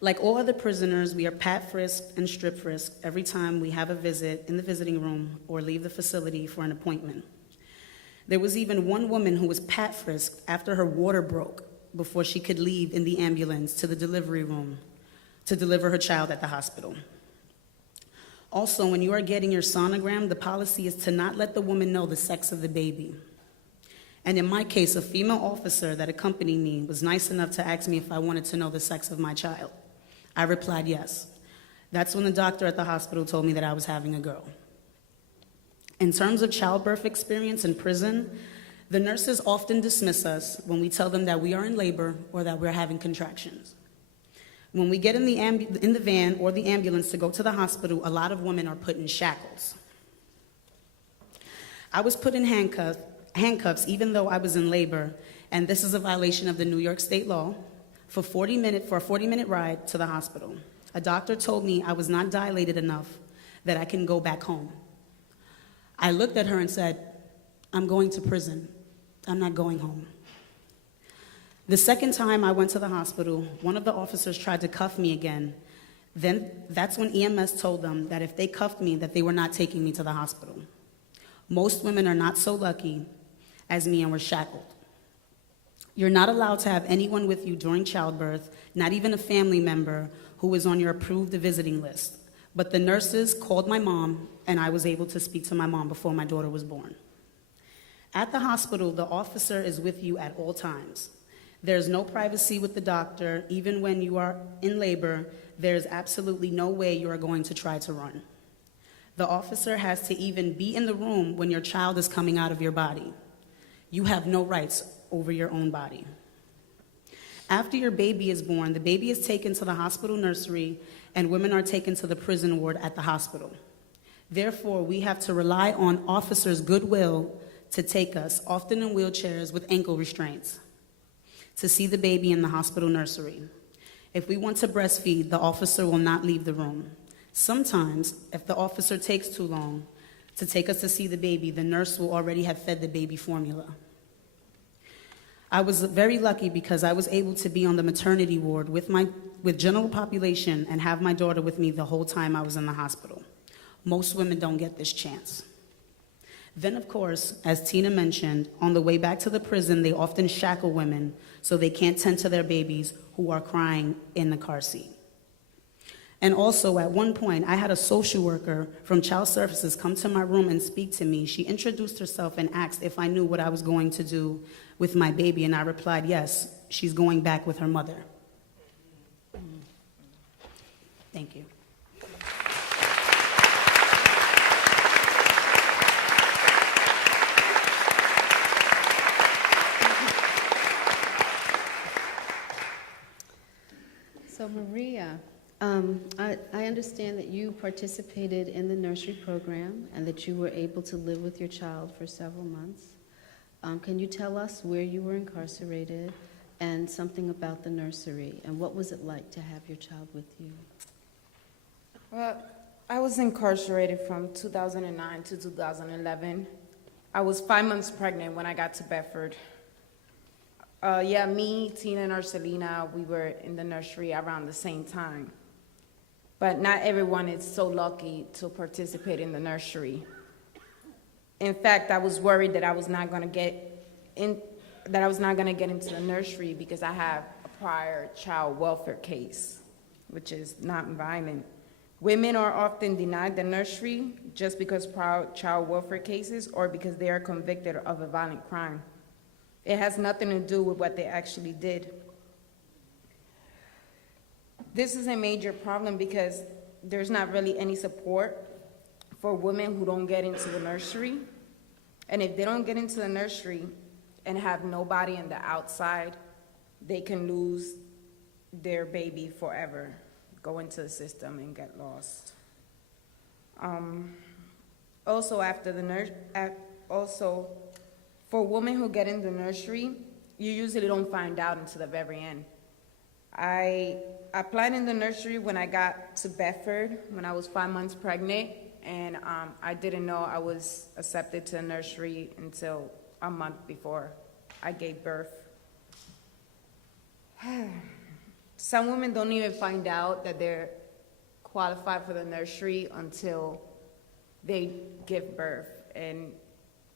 Like all other prisoners, we are pat frisked and strip frisked every time we have a visit in the visiting room or leave the facility for an appointment. There was even one woman who was pat frisked after her water broke before she could leave in the ambulance to the delivery room to deliver her child at the hospital. Also, when you are getting your sonogram, the policy is to not let the woman know the sex of the baby. And in my case, a female officer that accompanied me was nice enough to ask me if I wanted to know the sex of my child. I replied yes. That's when the doctor at the hospital told me that I was having a girl. In terms of childbirth experience in prison, the nurses often dismiss us when we tell them that we are in labor or that we're having contractions. When we get in the van or the ambulance to go to the hospital, a lot of women are put in shackles. I was put in handcuffs even though I was in labor, and this is a violation of the New York state law. for a 40-minute ride to the hospital. A doctor told me I was not dilated enough that I can go back home. I looked at her and said, "I'm going to prison. I'm not going home." The second time I went to the hospital, one of the officers tried to cuff me again. Then that's when EMS told them that if they cuffed me, that they were not taking me to the hospital. Most women are not so lucky as me and were shackled. You're not allowed to have anyone with you during childbirth, not even a family member who is on your approved visiting list. But the nurses called my mom, and I was able to speak to my mom before my daughter was born. At the hospital, the officer is with you at all times. There's no privacy with the doctor. Even when you are in labor, there's absolutely no way you are going to try to run. The officer has to even be in the room when your child is coming out of your body. You have no rights over your own body. After your baby is born, the baby is taken to the hospital nursery, and women are taken to the prison ward at the hospital. Therefore, we have to rely on officers' goodwill to take us, often in wheelchairs with ankle restraints, to see the baby in the hospital nursery. If we want to breastfeed, the officer will not leave the room. Sometimes, if the officer takes too long to take us to see the baby, the nurse will already have fed the baby formula. I was very lucky because I was able to be on the maternity ward with general population and have my daughter with me the whole time I was in the hospital. Most women don't get this chance. Then, of course, as Tina mentioned, on the way back to the prison, they often shackle women so they can't tend to their babies who are crying in the car seat. And also, at one point, I had a social worker from Child Services come to my room and speak to me. She introduced herself and asked if I knew what I was going to do with my baby, and I replied, yes, she's going back with her mother. Thank you. So Maria, I understand that you participated in the nursery program and that you were able to live with your child for several months. Can you tell us where you were incarcerated and something about the nursery, and what was it like to have your child with you? Well, I was incarcerated from 2009 to 2011. I was 5 months pregnant when I got to Bedford. Me, Tina, and Ursulina, we were in the nursery around the same time. But not everyone is so lucky to participate in the nursery. In fact, I was worried that I was not going to get into the nursery because I have a prior child welfare case, which is not violent. Women are often denied the nursery just because prior child welfare cases or because they are convicted of a violent crime. It has nothing to do with what they actually did. This is a major problem because there's not really any support for women who don't get into the nursery. And if they don't get into the nursery and have nobody on the outside, they can lose their baby forever, go into the system and get lost. Also, for women who get in the nursery, you usually don't find out until the very end. I applied in the nursery when I got to Bedford, when I was 5 months pregnant, and I didn't know I was accepted to the nursery until a month before I gave birth. Some women don't even find out that they're qualified for the nursery until they give birth, and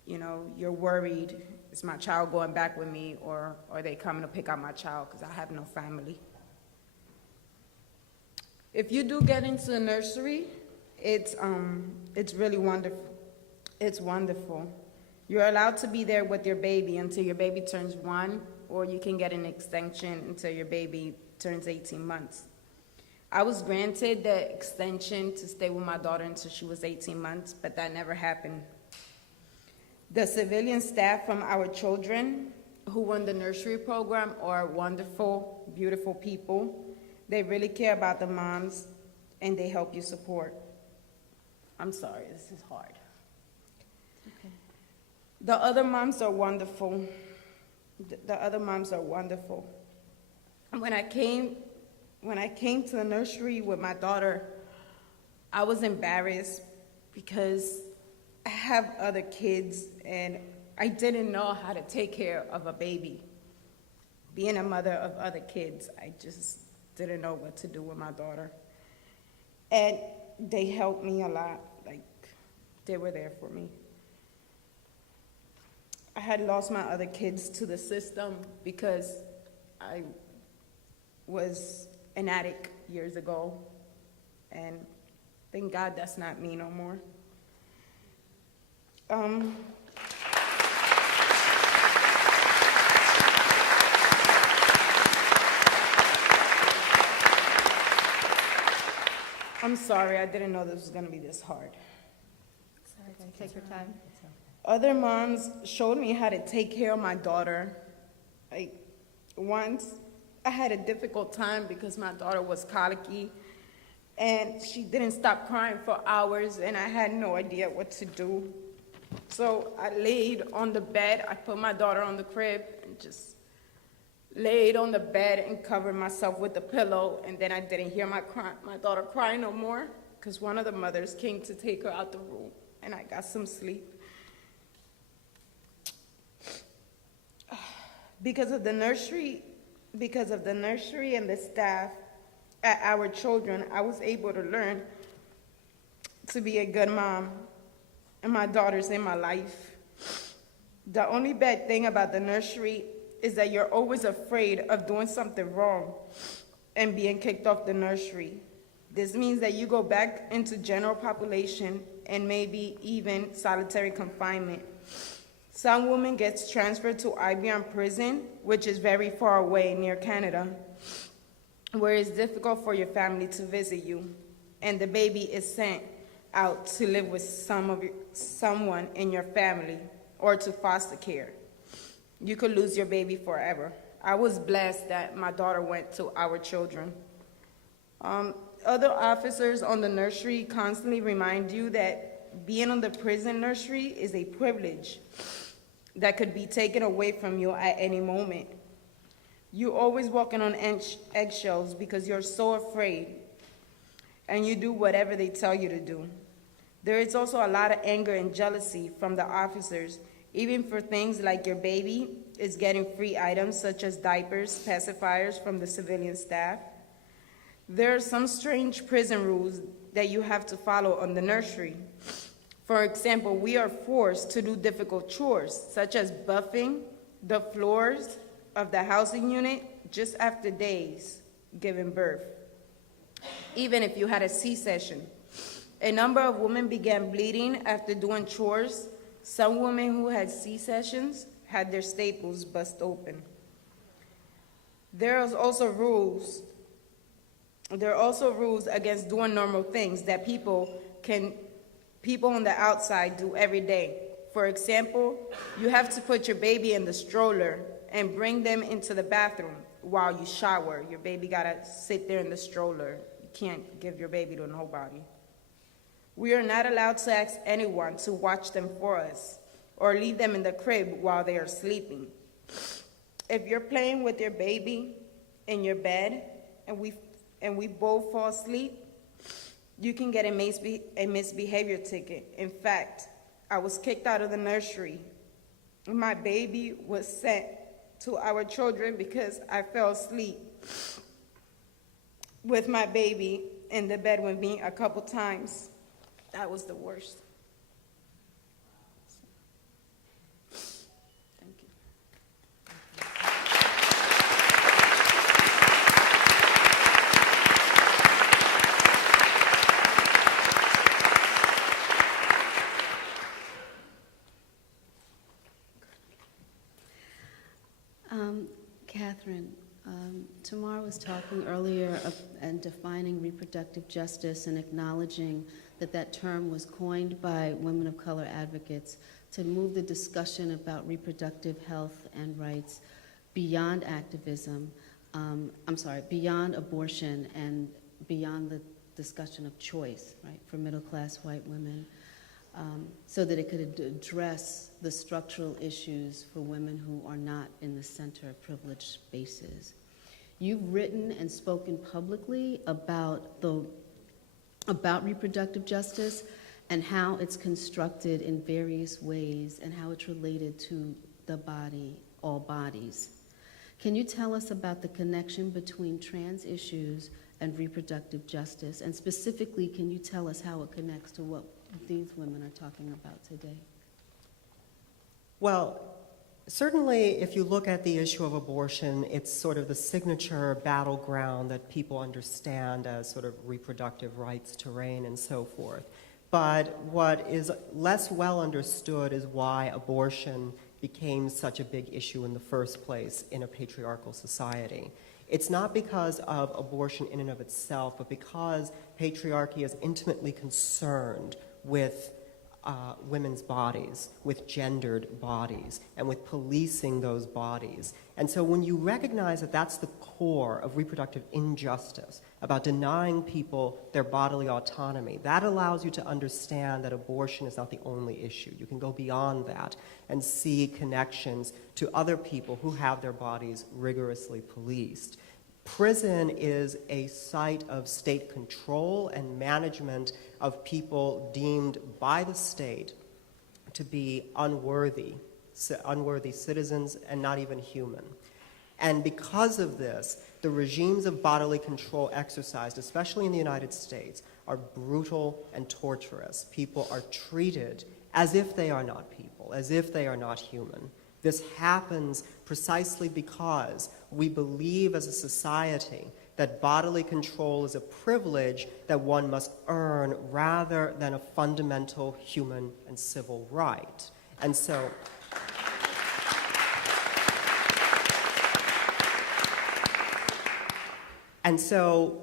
you're worried, is my child going back with me, or are they coming to pick up my child because I have no family? If you do get into the nursery, it's really wonderful. It's wonderful. You're allowed to be there with your baby until your baby turns 1, or you can get an extension until your baby turns 18 months. I was granted the extension to stay with my daughter until she was 18 months, but that never happened. The civilian staff from our children who run the nursery program are wonderful, beautiful people. They really care about the moms, and they help you support. I'm sorry, this is hard. Okay. The other moms are wonderful. The other moms are wonderful. When I came to the nursery with my daughter, I was embarrassed because I have other kids and I didn't know how to take care of a baby. Being a mother of other kids, I just didn't know what to do with my daughter. And they helped me a lot, like they were there for me. I had lost my other kids to the system because I was an addict years ago, and thank God that's not me no more. I'm sorry, I didn't know this was gonna be this hard. Sorry, take your time. Other moms showed me how to take care of my daughter. Like, once I had a difficult time because my daughter was colicky and she didn't stop crying for hours and I had no idea what to do. So I laid on the bed, I put my daughter on the crib and just laid on the bed and covered myself with the pillow, and then I didn't hear my daughter cry no more because one of the mothers came to take her out the room and I got some sleep. Because of the nursery and the staff at Our Children, I was able to learn to be a good mom, and my daughter's in my life. The only bad thing about the nursery is that you're always afraid of doing something wrong and being kicked off the nursery. This means that you go back into general population and maybe even solitary confinement. Some women gets transferred to IBM prison, which is very far away near Canada, where it's difficult for your family to visit you, and the baby is sent out to live with someone in your family or to foster care. You could lose your baby forever. I was blessed that my daughter went to Our Children. Other officers on the nursery constantly remind you that being on the prison nursery is a privilege that could be taken away from you at any moment. You're always walking on eggshells because you're so afraid, and you do whatever they tell you to do. There is also a lot of anger and jealousy from the officers, even for things like your baby is getting free items such as diapers, pacifiers from the civilian staff. There are some strange prison rules that you have to follow on the nursery. For example, we are forced to do difficult chores, such as buffing the floors of the housing unit just after days giving birth, even if you had a C-section. A number of women began bleeding after doing chores. Some women who had C-sections had their staples bust open. There are also rules against doing normal things that people on the outside do every day. For example, you have to put your baby in the stroller and bring them into the bathroom while you shower. Your baby gotta sit there in the stroller. You can't give your baby to nobody. We are not allowed to ask anyone to watch them for us or leave them in the crib while they are sleeping. If you're playing with your baby in your bed and we both fall asleep, you can get a misbehavior ticket. In fact, I was kicked out of the nursery. My baby was sent to Our Children because I fell asleep with my baby in the bed with me a couple times. That was the worst. Thank you. Catherine, Tamar was talking earlier and defining reproductive justice and acknowledging that term was coined by women of color advocates to move the discussion about reproductive health and rights beyond activism, beyond abortion and beyond the discussion of choice, right, for middle-class white women, so that it could address the structural issues for women who are not in the center of privileged spaces. You've written and spoken publicly about reproductive justice and how it's constructed in various ways and how it's related to the body, all bodies. Can you tell us about the connection between trans issues and reproductive justice? And specifically, can you tell us how it connects to what these women are talking about today? Well, certainly if you look at the issue of abortion, it's sort of the signature battleground that people understand as sort of reproductive rights terrain and so forth. But what is less well understood is why abortion became such a big issue in the first place in a patriarchal society. It's not because of abortion in and of itself, but because patriarchy is intimately concerned with women's bodies, with gendered bodies, and with policing those bodies. And so when you recognize that that's the core of reproductive injustice, about denying people their bodily autonomy, that allows you to understand that abortion is not the only issue. You can go beyond that and see connections to other people who have their bodies rigorously policed. Prison is a site of state control and management of people deemed by the state to be unworthy citizens and not even human. And because of this, the regimes of bodily control exercised, especially in the United States, are brutal and torturous. People are treated as if they are not people, as if they are not human. This happens precisely because we believe as a society that bodily control is a privilege that one must earn rather than a fundamental human and civil right. And so,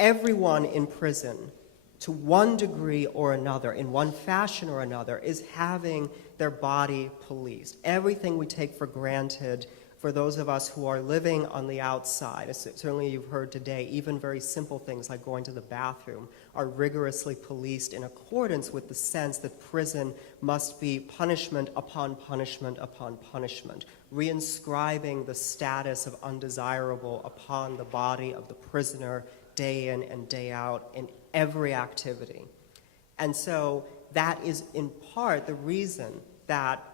everyone in prison, to one degree or another, in one fashion or another, is having their body policed. Everything we take for granted for those of us who are living on the outside, certainly you've heard today, even very simple things like going to the bathroom are rigorously policed in accordance with the sense that prison must be punishment upon punishment upon punishment, reinscribing the status of undesirable upon the body of the prisoner day in and day out in every activity. And so that is in part the reason that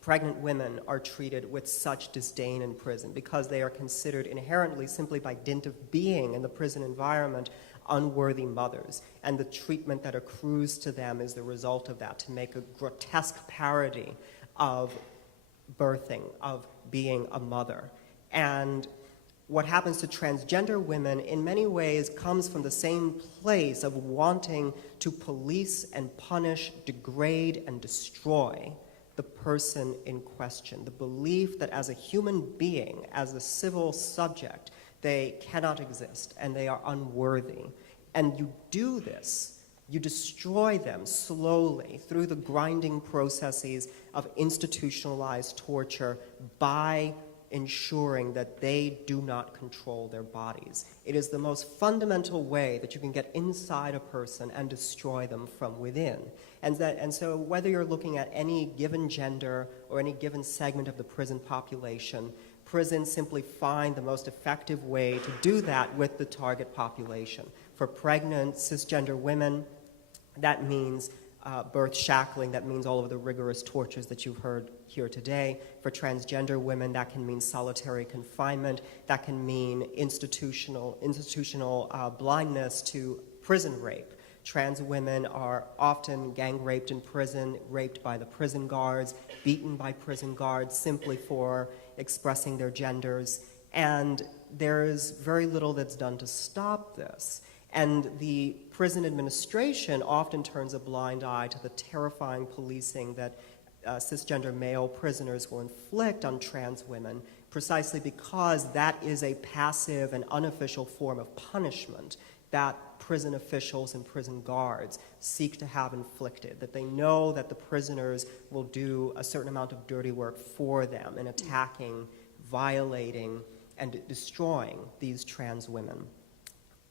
pregnant women are treated with such disdain in prison, because they are considered inherently, simply by dint of being in the prison environment, unworthy mothers. And the treatment that accrues to them is the result of that, to make a grotesque parody of birthing, of being a mother. And what happens to transgender women in many ways comes from the same place of wanting to police and punish, degrade and destroy the person in question, the belief that as a human being, as a civil subject, they cannot exist and they are unworthy. And you do this, you destroy them slowly through the grinding processes of institutionalized torture by ensuring that they do not control their bodies. It is the most fundamental way that you can get inside a person and destroy them from within. And so whether you're looking at any given gender or any given segment of the prison population, prisons simply find the most effective way to do that with the target population. For pregnant cisgender women, that means birth shackling, that means all of the rigorous tortures that you've heard here today. For transgender women, that can mean solitary confinement, that can mean institutional blindness to prison rape. Trans women are often gang raped in prison, raped by the prison guards, beaten by prison guards simply for expressing their genders, and there's very little that's done to stop this. And the prison administration often turns a blind eye to the terrifying policing that cisgender male prisoners will inflict on trans women, precisely because that is a passive and unofficial form of punishment that prison officials and prison guards seek to have inflicted, that they know that the prisoners will do a certain amount of dirty work for them in attacking, violating, and destroying these trans women.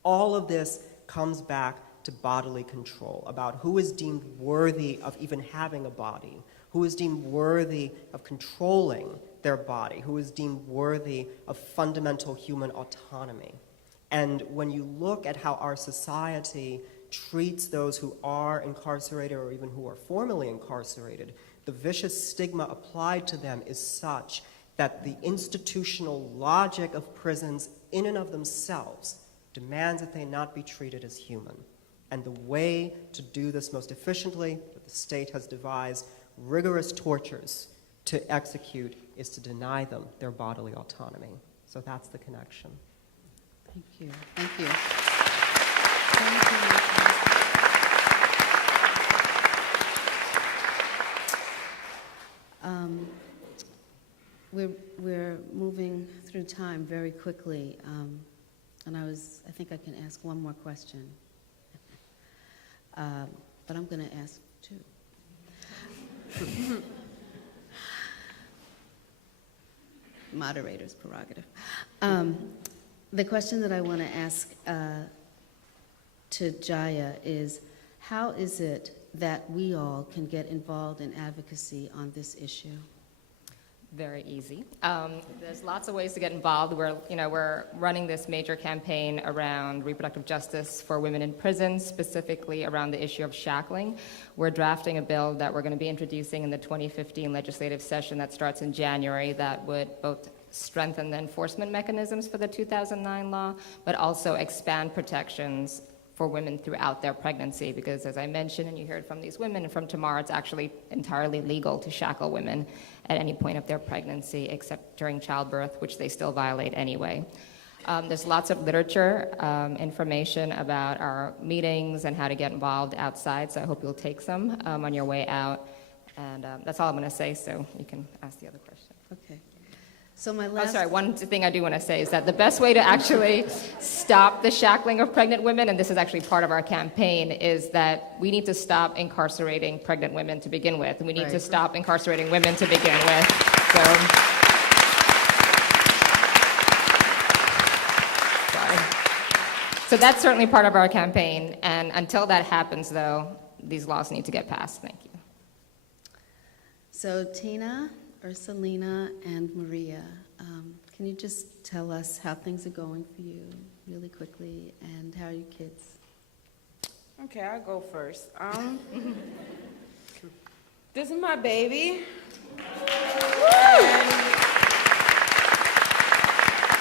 All of this comes back to bodily control, about who is deemed worthy of even having a body, who is deemed worthy of controlling their body, who is deemed worthy of fundamental human autonomy. And when you look at how our society treats those who are incarcerated or even who are formerly incarcerated, the vicious stigma applied to them is such that the institutional logic of prisons in and of themselves demands that they not be treated as human. And the way to do this most efficiently, that the state has devised rigorous tortures to execute, is to deny them their bodily autonomy. So that's the connection. Thank you. Thank you. We're moving through time very quickly, and I think I can ask one more question, but I'm going to ask two. Moderator's prerogative. The question that I want to ask to Jaya is, how is it that we all can get involved in advocacy on this issue? Very easy. There's lots of ways to get involved. We're running this major campaign around reproductive justice for women in prison, specifically around the issue of shackling. We're drafting a bill that we're going to be introducing in the 2015 legislative session that starts in January that would both strengthen the enforcement mechanisms for the 2009 law, but also expand protections for women throughout their pregnancy, because as I mentioned, and you heard from these women, and from Tamar, it's actually entirely legal to shackle women at any point of their pregnancy, except during childbirth, which they still violate anyway. There's lots of literature, information about our meetings and how to get involved outside, so I hope you'll take some on your way out. And that's all I'm gonna say, so you can ask the other question. Okay. So my last... Oh, sorry, one thing I do want to say is that the best way to actually stop the shackling of pregnant women, and this is actually part of our campaign, is that we need to stop incarcerating pregnant women to begin with. And we need to stop incarcerating women to begin with. So, sorry. So that's certainly part of our campaign. And until that happens, though, these laws need to get passed. Thank you. So Tina, Ursulina, and Maria, can you just tell us how things are going for you really quickly, and how are your kids? Okay, I'll go first. This is my baby. And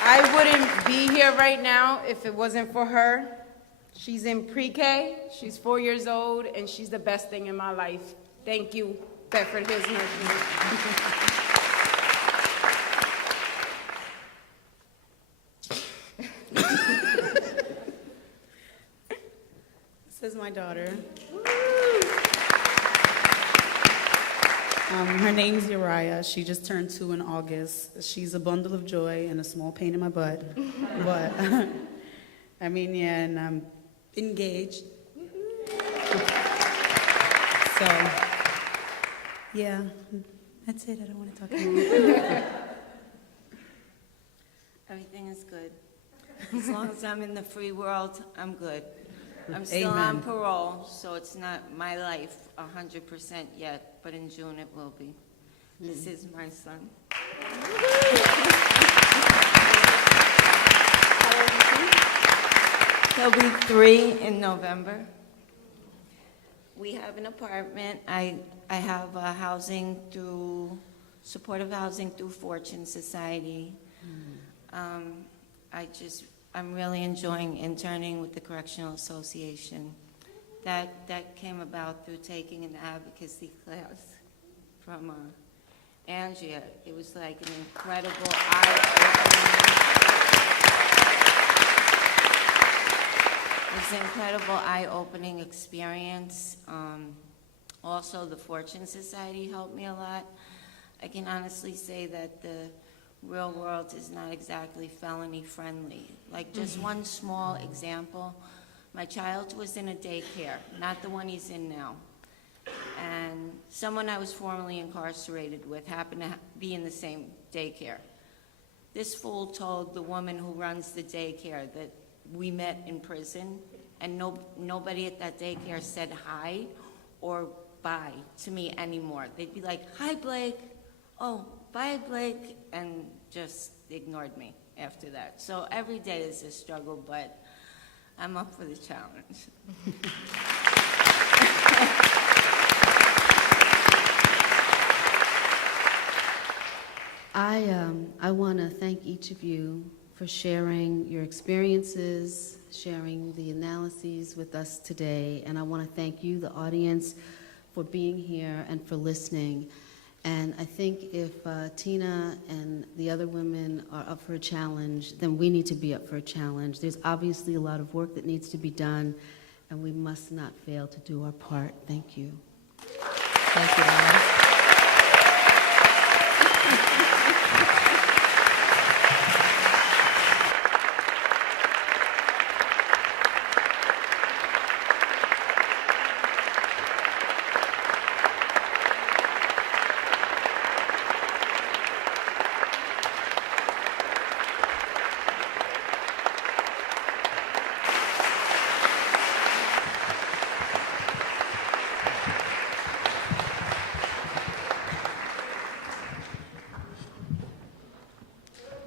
I wouldn't be here right now if it wasn't for her. She's in pre-K, she's 4 years old, and she's the best thing in my life. Thank you, Bedford Hills Nursery. This is my daughter. Her name's Uriah. She just turned 2 in August. She's a bundle of joy and a small pain in my butt. But, I mean, yeah, and I'm engaged. So, yeah, that's it. I don't want to talk anymore. Everything is good. As long as I'm in the free world, I'm good. I'm still on parole, so it's not my life 100% yet, but in June it will be. This is my son. He'll be 3 in November. We have an apartment. I have housing through, supportive housing through Fortune Society. I'm really enjoying interning with the Correctional Association. That came about through taking an advocacy class from Andrea. It was like an incredible eye-opening experience. Also, the Fortune Society helped me a lot. I can honestly say that the real world is not exactly felony friendly. Like just one small example, my child was in a daycare, not the one he's in now. And someone I was formerly incarcerated with happened to be in the same daycare. This fool told the woman who runs the daycare that we met in prison, and nobody at that daycare said hi or bye to me anymore. They'd be like, "Hi, Blake. oh, bye, Blake, and just ignored me after that. So every day is a struggle, but I'm up for the challenge. I want to thank each of you for sharing your experiences, sharing the analyses with us today, and I want to thank you, the audience, for being here and for listening. And I think if Tina and the other women are up for a challenge, then we need to be up for a challenge. There's obviously a lot of work that needs to be done, and we must not fail to do our part. Thank you. Thank you, Donna.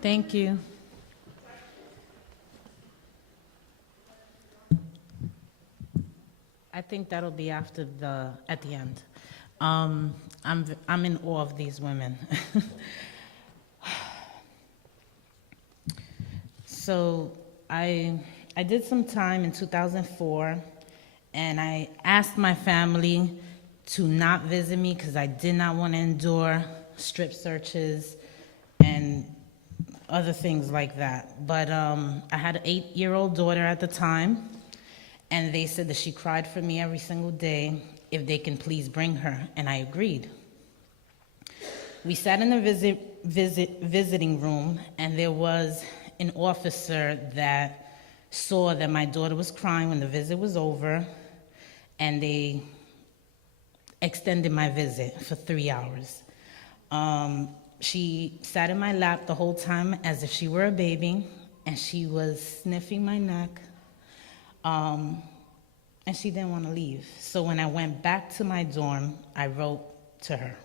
Thank you. I think that'll be at the end. I'm in awe of these women. So I did some time in 2004, and I asked my family to not visit me because I did not want to endure strip searches and other things like that. But I had an 8-year-old daughter at the time, and they said that she cried for me every single day if they can please bring her, and I agreed. We sat in the visiting room, and there was an officer that saw that my daughter was crying when the visit was over, and they extended my visit for 3 hours. She sat in my lap the whole time as if she were a baby, and she was sniffing my neck, and she didn't want to leave. So when I went back to my dorm, I wrote to her.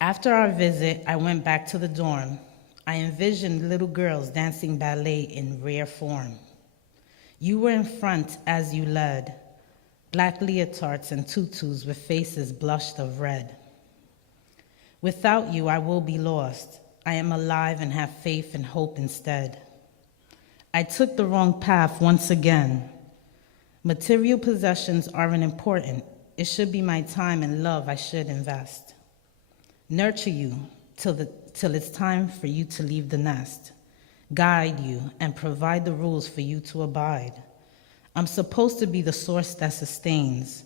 After our visit, I went back to the dorm. I envisioned little girls dancing ballet in rare form. You were in front as you led, black leotards and tutus with faces blushed of red. Without you, I will be lost. I am alive and have faith and hope instead. I took the wrong path once again. Material possessions aren't important. It should be my time and love I should invest. Nurture you till it's time for you to leave the nest. Guide you and provide the rules for you to abide. I'm supposed to be the source that sustains.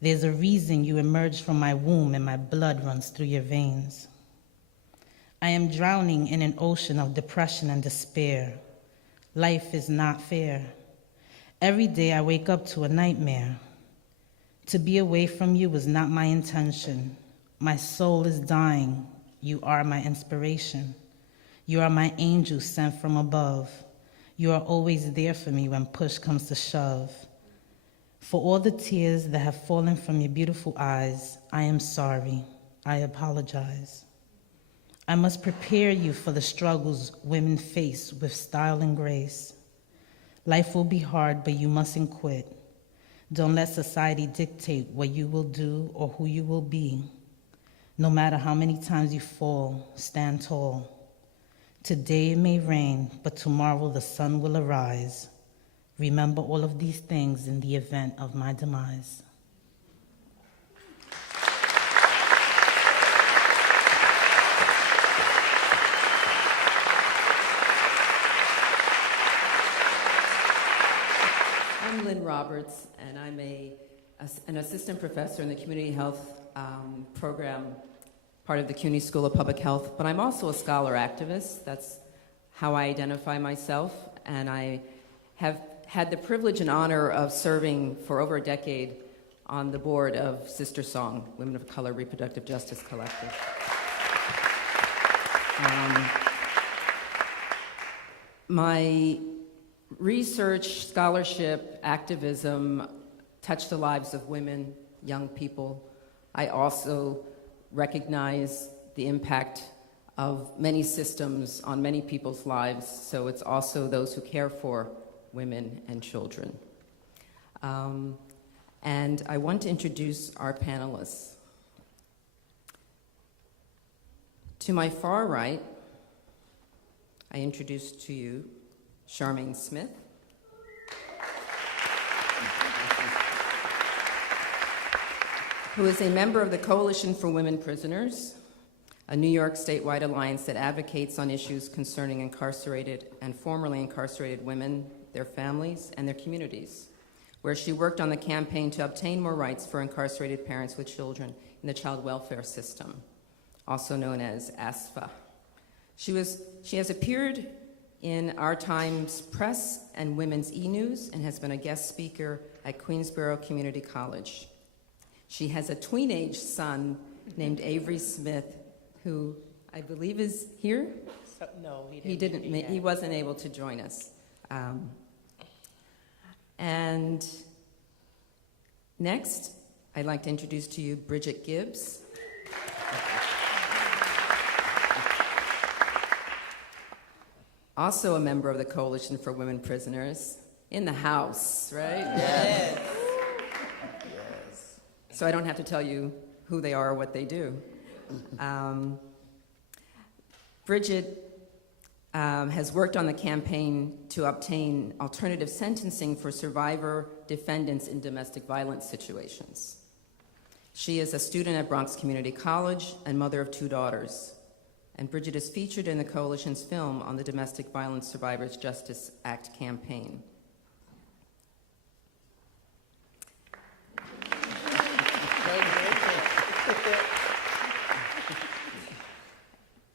There's a reason you emerged from my womb and my blood runs through your veins. I am drowning in an ocean of depression and despair. Life is not fair. Every day I wake up to a nightmare. To be away from you was not my intention. My soul is dying. You are my inspiration. You are my angel sent from above. You are always there for me when push comes to shove. For all the tears that have fallen from your beautiful eyes, I am sorry. I apologize. I must prepare you for the struggles women face with style and grace. Life will be hard, but you mustn't quit. Don't let society dictate what you will do or who you will be. No matter how many times you fall, stand tall. Today it may rain, but tomorrow the sun will arise. Remember all of these things in the event of my demise. I'm Lynn Roberts, and I'm an assistant professor in the community health program, part of the CUNY School of Public Health, but I'm also a scholar activist. That's how I identify myself, and I have had the privilege and honor of serving for over a decade on the board of Sister Song, Women of Color Reproductive Justice Collective. My research, scholarship, activism touch the lives of women, young people. I also recognize the impact of many systems on many people's lives, so it's also those who care for women and children. And I want to introduce our panelists. To my far right, I introduce to you Sharmaine Smith, who is a member of the Coalition for Women Prisoners, a New York statewide alliance that advocates on issues concerning incarcerated and formerly incarcerated women, their families, and their communities, where she worked on the campaign to obtain more rights for incarcerated parents with children in the child welfare system, also known as ASFA. She has appeared in Our Times Press and Women's E-News and has been a guest speaker at Queensborough Community College. She has a tween-age son named Avery Smith, who I believe is here. No, He wasn't able to join us. And next, I'd like to introduce to you Bridgette Gibbs. Also a member of the Coalition for Women Prisoners, in the house, right? Yes. So I don't have to tell you who they are or what they do. Bridgette has worked on the campaign to obtain alternative sentencing for survivor defendants in domestic violence situations. She is a student at Bronx Community College and mother of 2 daughters. And Bridgette is featured in the Coalition's film on the Domestic Violence Survivors Justice Act campaign.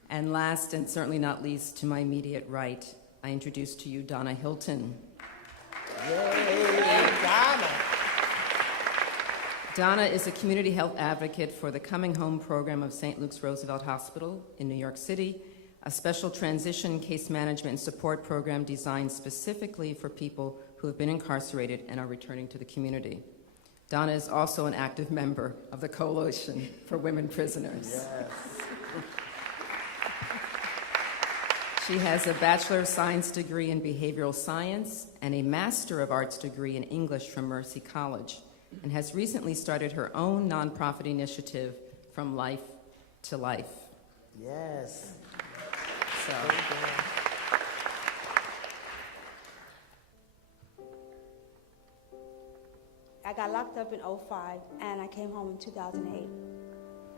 And last and certainly not least, to my immediate right, I introduce to you Donna Hylton. Yay, Donna. Donna is a community health advocate for the Coming Home program of St. Luke's Roosevelt Hospital in New York City, a special transition case management and support program designed specifically for people who have been incarcerated and are returning to the community. Donna is also an active member of the Coalition for Women Prisoners. Yes. She has a Bachelor of Science degree in Behavioral Science and a Master of Arts degree in English from Mercy College, and has recently started her own nonprofit initiative, From Life to Life. Yes. So, I got locked up in 2005, and I came home in 2008.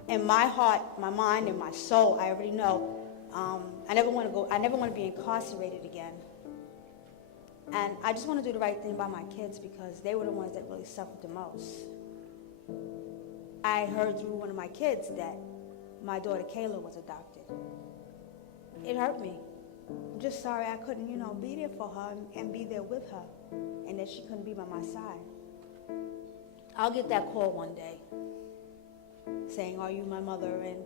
In my heart, my mind, and my soul, I already know I never want to be incarcerated again. And I just want to do the right thing by my kids because they were the ones that really suffered the most. I heard through one of my kids that my daughter Kayla was adopted. It hurt me. I'm just sorry I couldn't, be there for her and be there with her, and that she couldn't be by my side. I'll get that call one day saying, "Are you my mother?" And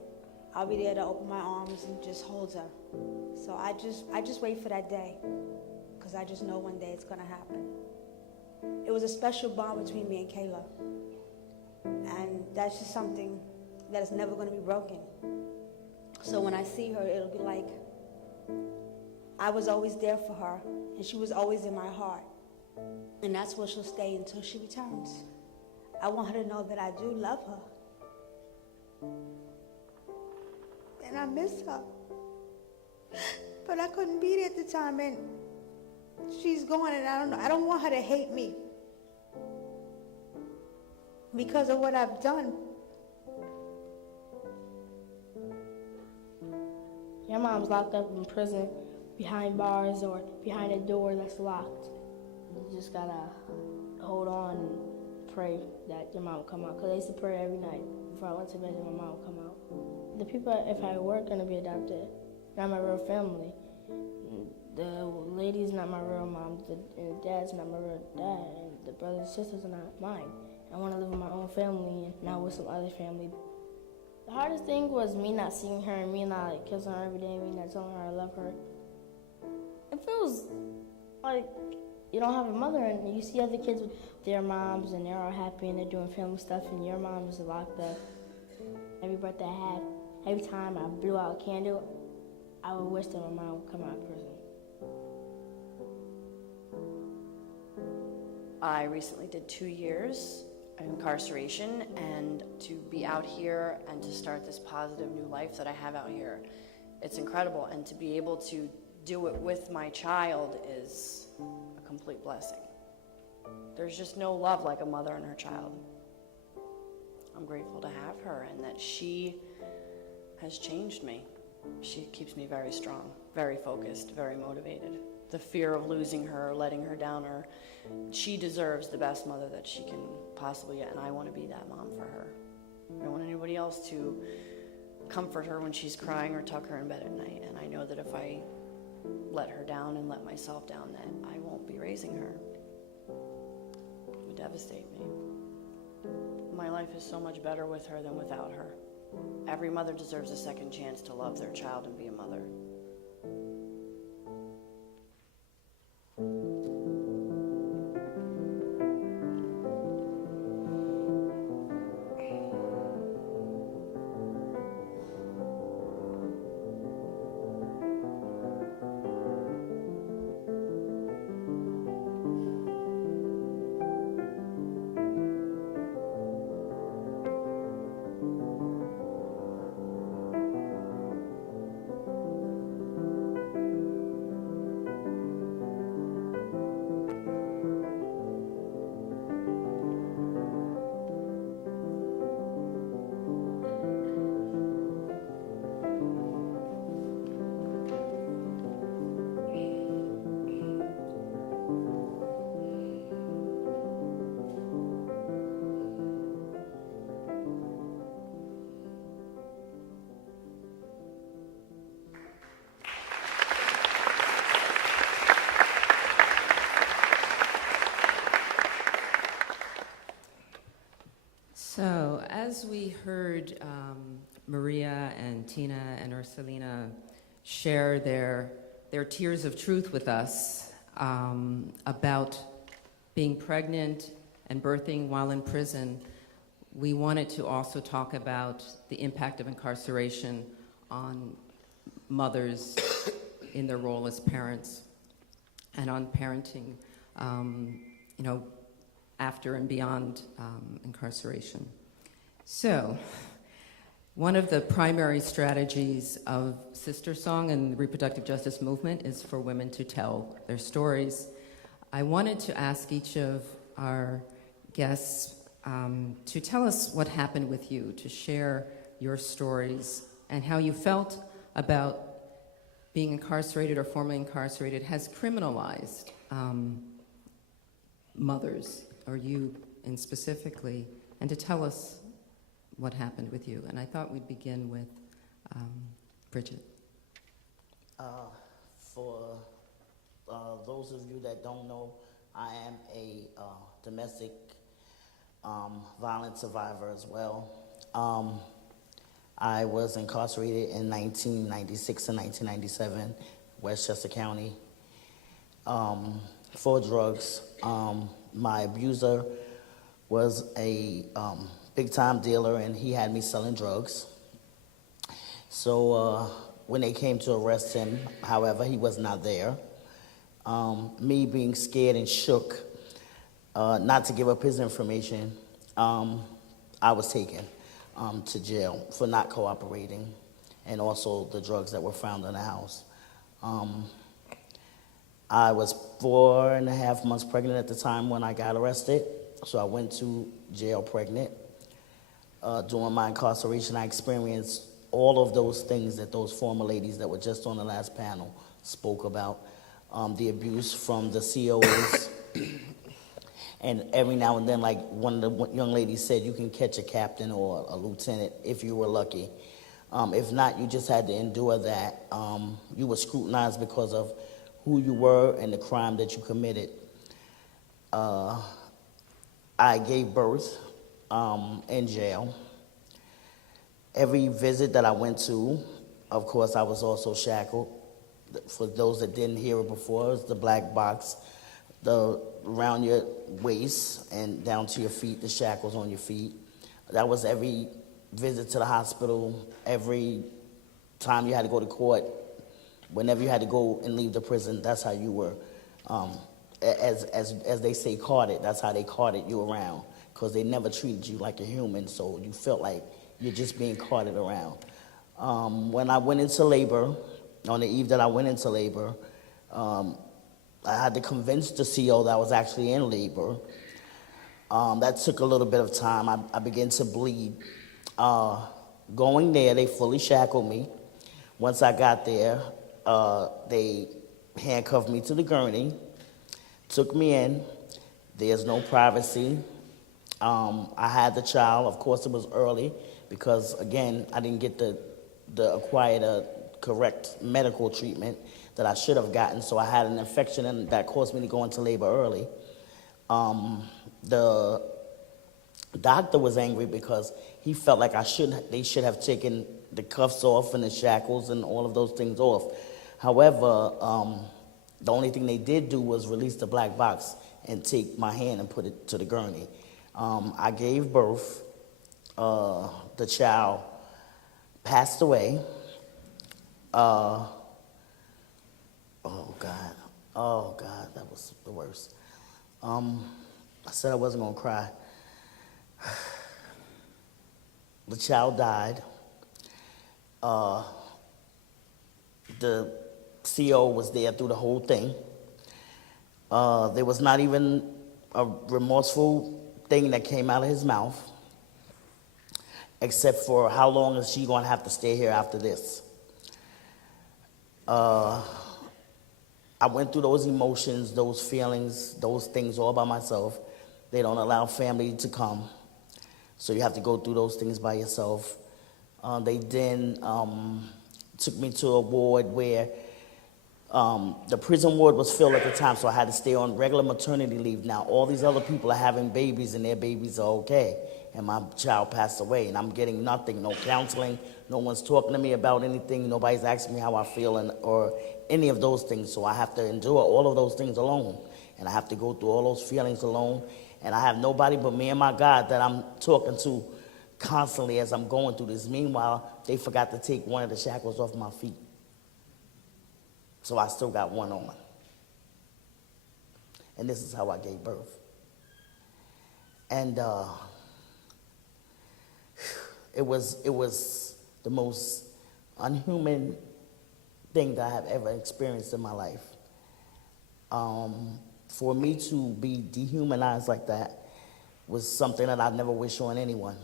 I'll be there to open my arms and just hold her. So I just wait for that day, because I just know one day it's going to happen. It was a special bond between me and Kayla. And that's just something that is never going to be broken. So when I see her, it'll be like I was always there for her, and she was always in my heart. And that's where she'll stay until she returns. I want her to know that I do love her. And I miss her. But I couldn't be there at the time, and she's gone, and I don't want her to hate me because of what I've done. Your mom's locked up in prison behind bars or behind a door that's locked. You just gotta hold on and pray that your mom will come out. Because I used to pray every night before I went to bed that my mom would come out. The people, if I were going to be adopted, not my real family. The lady's not my real mom, and the dad's not my real dad, and the brothers and sisters are not mine. I want to live with my own family and not with some other family. The hardest thing was me not seeing her and me not kissing her every day, me not telling her I love her. It feels like you don't have a mother, and you see other kids with their moms and they're all happy and they're doing family stuff, and your mom is locked up. Every birthday I had, every time I blew out a candle, I would wish that my mom would come out of prison. I recently did 2 years of incarceration, and to be out here and to start this positive new life that I have out here, it's incredible. And to be able to do it with my child is a complete blessing. There's just no love like a mother and her child. I'm grateful to have her and that she has changed me. She keeps me very strong, very focused, very motivated. The fear of losing her, letting her down, or she deserves the best mother that she can possibly get, and I want to be that mom for her. I don't want anybody else to comfort her when she's crying or tuck her in bed at night, and I know that if I let her down and let myself down, that I won't be raising her. It would devastate me. My life is so much better with her than without her. Every mother deserves a second chance to love their child and be a mother. So, as we heard Maria and Tina and Ursulina share their tears of truth with us about being pregnant and birthing while in prison, we wanted to also talk about the impact of incarceration on mothers in their role as parents and on parenting, after and beyond incarceration. So, one of the primary strategies of Sister Song and the reproductive justice movement is for women to tell their stories. I wanted to ask each of our guests to tell us what happened with you, to share your stories and how you felt about being incarcerated or formerly incarcerated has criminalized mothers, or you in specifically, and to tell us what happened with you. And I thought we'd begin with Bridgette. For those of you that don't know, I am a domestic violence survivor as well. I was incarcerated in 1996 and 1997, Westchester County, for drugs. My abuser was a big-time dealer, and he had me selling drugs. So when they came to arrest him, however, he was not there. Me being scared and shook, not to give up his information, I was taken to jail for not cooperating, and also the drugs that were found in the house. I was 4.5 months pregnant at the time when I got arrested, so I went to jail pregnant. During my incarceration, I experienced all of those things that those former ladies that were just on the last panel spoke about. The abuse from the COs, and every now and then, like one of the young ladies said, you can catch a captain or a lieutenant if you were lucky. If not, you just had to endure that. You were scrutinized because of who you were and the crime that you committed. I gave birth in jail. Every visit that I went to, of course, I was also shackled. For those that didn't hear it before, it was the black box, around your waist and down to your feet, the shackles on your feet. That was every visit to the hospital, every time you had to go to court, whenever you had to go and leave the prison, that's how you were, as they say, carted. That's how they carted you around, because they never treated you like a human, so you felt like you're just being carted around. When I went into labor, on the eve that I went into labor, I had to convince the CO that I was actually in labor. That took a little bit of time. I began to bleed. Going there, they fully shackled me. Once I got there, they handcuffed me to the gurney, took me in. There's no privacy. I had the child. Of course, it was early because, again, I didn't get the acquired correct medical treatment that I should have gotten, so I had an infection, and that caused me to go into labor early. The doctor was angry because he felt like they should have taken the cuffs off and the shackles and all of those things off. However, the only thing they did do was release the black box and take my hand and put it to the gurney. I gave birth. The child passed away. Oh God, that was the worst. I said I wasn't gonna cry. The child died. The CO was there through the whole thing. There was not even a remorseful thing that came out of his mouth, except for how long is she gonna have to stay here after this? I went through those emotions, those feelings, those things all by myself. They don't allow family to come, so you have to go through those things by yourself. They then took me to a ward where the prison ward was filled at the time, so I had to stay on regular maternity leave. Now, all these other people are having babies, and their babies are okay, and my child passed away, and I'm getting nothing, no counseling, no one's talking to me about anything, nobody's asking me how I feel, or any of those things, so I have to endure all of those things alone, and I have to go through all those feelings alone, and I have nobody but me and my God that I'm talking to constantly as I'm going through this. Meanwhile, they forgot to take one of the shackles off my feet, so I still got one on, and this is how I gave birth. And it was the most unhuman thing that I have ever experienced in my life. For me to be dehumanized like that was something that I never wish on anyone.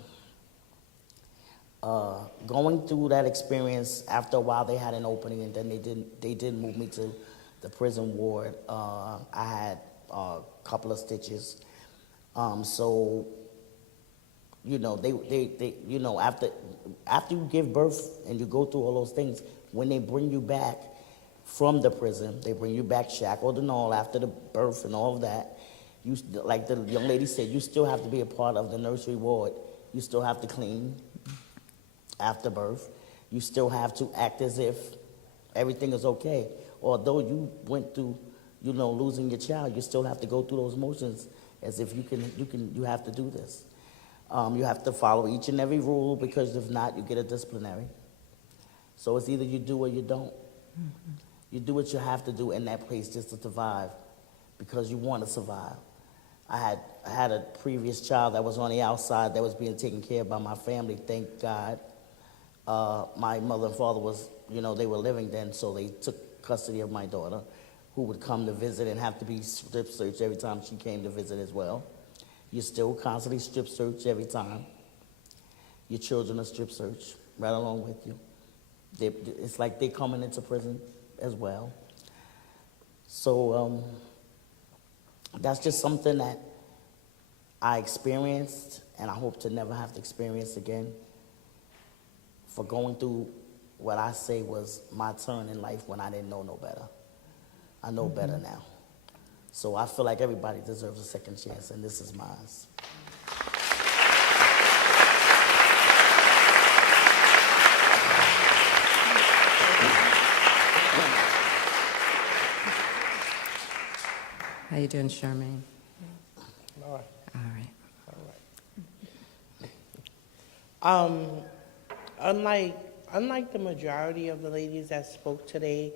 Going through that experience, after a while they had an opening, and then they did move me to the prison ward. I had a couple of stitches. So, you know, they you know, after you give birth and you go through all those things, when they bring you back from the prison, they bring you back shackled and all after the birth and all of that. You, like the young lady said, you still have to be a part of the nursery ward. You still have to clean after birth. You still have to act as if everything is okay. Although you went through, you know, losing your child, you still have to go through those motions as if you have to do this. You have to follow each and every rule, because if not, you get a disciplinary. So it's either you do or you don't. Mm-hmm. You do what you have to do in that place just to survive, because you want to survive. I had a previous child that was on the outside that was being taken care of by my family, thank God. My mother and father was, you know, they were living then, so they took custody of my daughter, who would come to visit and have to be strip searched every time she came to visit as well. You're still constantly strip searched every time. Your children are strip searched right along with you. It's like they're coming into prison as well. So that's just something that I experienced, and I hope to never have to experience again, for going through what I say was my turn in life when I didn't know no better. I know better now. So I feel like everybody deserves a second chance, and this is mine. How you doing, Sharmaine? All right. All right. Unlike the majority of the ladies that spoke today,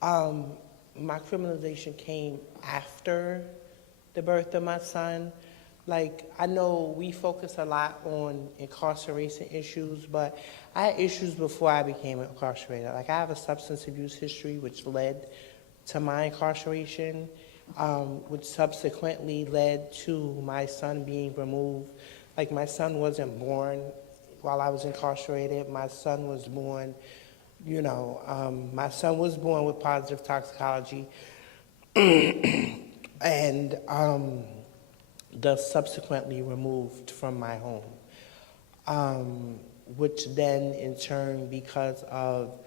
my criminalization came after the birth of my son. Like, I know we focus a lot on incarceration issues, but I had issues before I became incarcerated. Like, I have a substance abuse history which led to my incarceration, which subsequently led to my son being removed. Like, my son wasn't born while I was incarcerated. My son was born, my son was born with positive toxicology and thus subsequently removed from my home, which then in turn, because of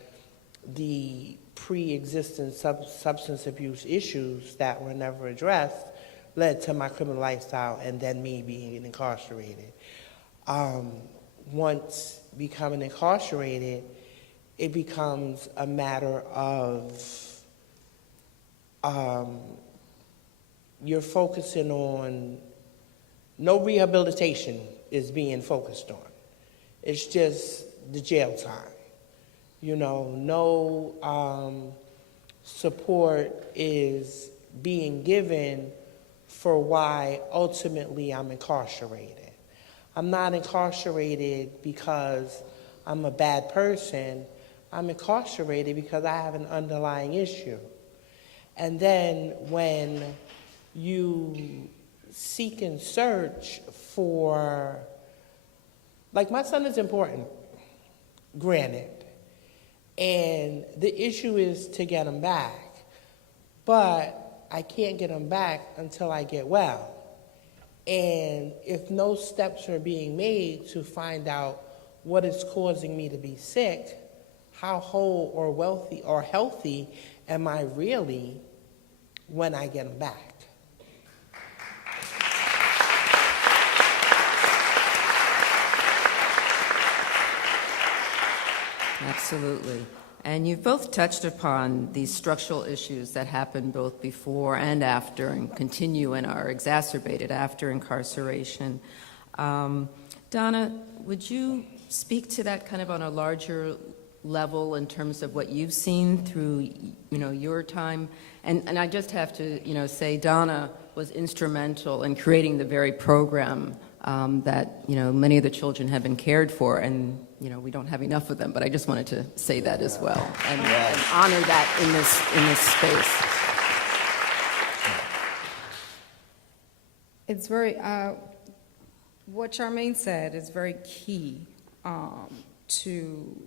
the pre-existing substance abuse issues that were never addressed, led to my criminal lifestyle and then me being incarcerated. Once becoming incarcerated, it becomes a matter of you're focusing on, no rehabilitation is being focused on. It's just the jail time. No support is being given for why ultimately I'm incarcerated. I'm not incarcerated because I'm a bad person. I'm incarcerated because I have an underlying issue. And then when you seek and search for, like, my son is important, granted, and the issue is to get him back, but I can't get him back until I get well. And if no steps are being made to find out what is causing me to be sick, how whole or wealthy or healthy am I really when I get him back? Absolutely. And you've both touched upon these structural issues that happen both before and after and continue and are exacerbated after incarceration. Donna, would you speak to that kind of on a larger level in terms of what you've seen through, your time? And I just have to, say Donna was instrumental in creating the very program that, many of the children have been cared for, and we don't have enough of them, but I just wanted to say that as well and honor that in this space. It's very, what Sharmaine said is very key to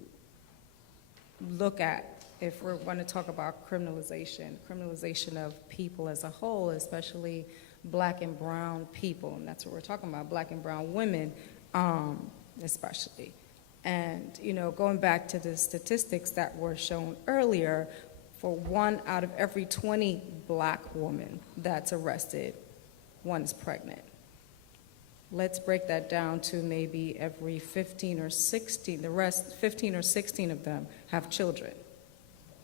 look at if we're going to talk about criminalization of people as a whole, especially Black and brown people, and that's what we're talking about, Black and brown women especially. And, going back to the statistics that were shown earlier, for 1 out of every 20 Black women that's arrested, 1 is pregnant. Let's break that down to maybe every 15 or 16, the rest, 15 or 16 of them have children.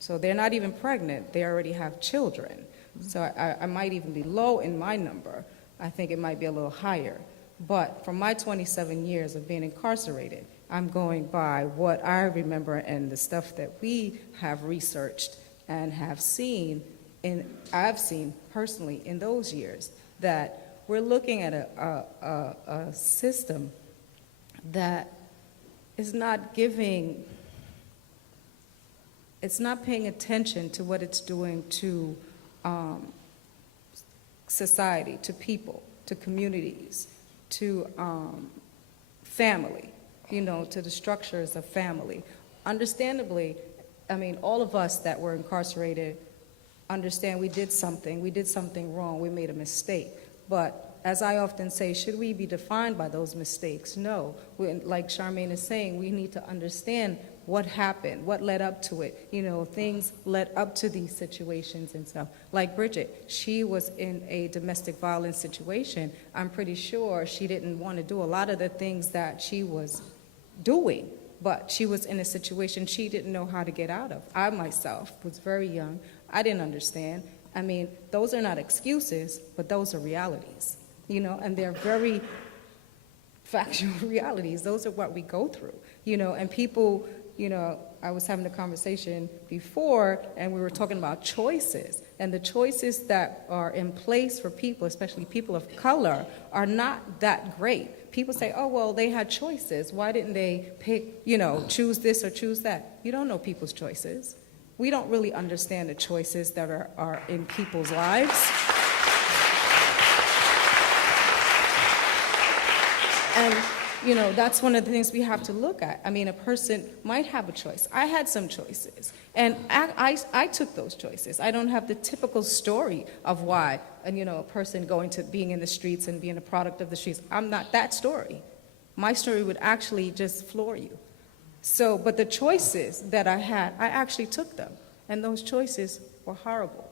So they're not even pregnant, they already have children. So I might even be low in my number. I think it might be a little higher. But from my 27 years of being incarcerated, I'm going by what I remember and the stuff that we have researched and have seen, and I've seen personally in those years, that we're looking at a system that is not giving, it's not paying attention to what it's doing to society, to people, to communities, to family, to the structures of family. Understandably, all of us that were incarcerated understand we did something wrong, we made a mistake. But as I often say, should we be defined by those mistakes? No. Like Sharmaine is saying, we need to understand what happened, what led up to it. Things led up to these situations and stuff. Like Bridgette, she was in a domestic violence situation. I'm pretty sure she didn't want to do a lot of the things that she was doing, but she was in a situation she didn't know how to get out of. I myself was very young. I didn't understand. Those are not excuses, but those are realities, and they're very factual realities. Those are what we go through, and people, I was having a conversation before, and we were talking about choices, and the choices that are in place for people, especially people of color, are not that great. People say, oh, well, they had choices. Why didn't they pick, choose this or choose that? You don't know people's choices. We don't really understand the choices that are in people's lives. And, that's one of the things we have to look at. I mean, a person might have a choice. I had some choices, and I took those choices. I don't have the typical story of why, a person going to being in the streets and being a product of the streets. I'm not that story. My story would actually just floor you. So, but the choices that I had, I actually took them, and those choices were horrible,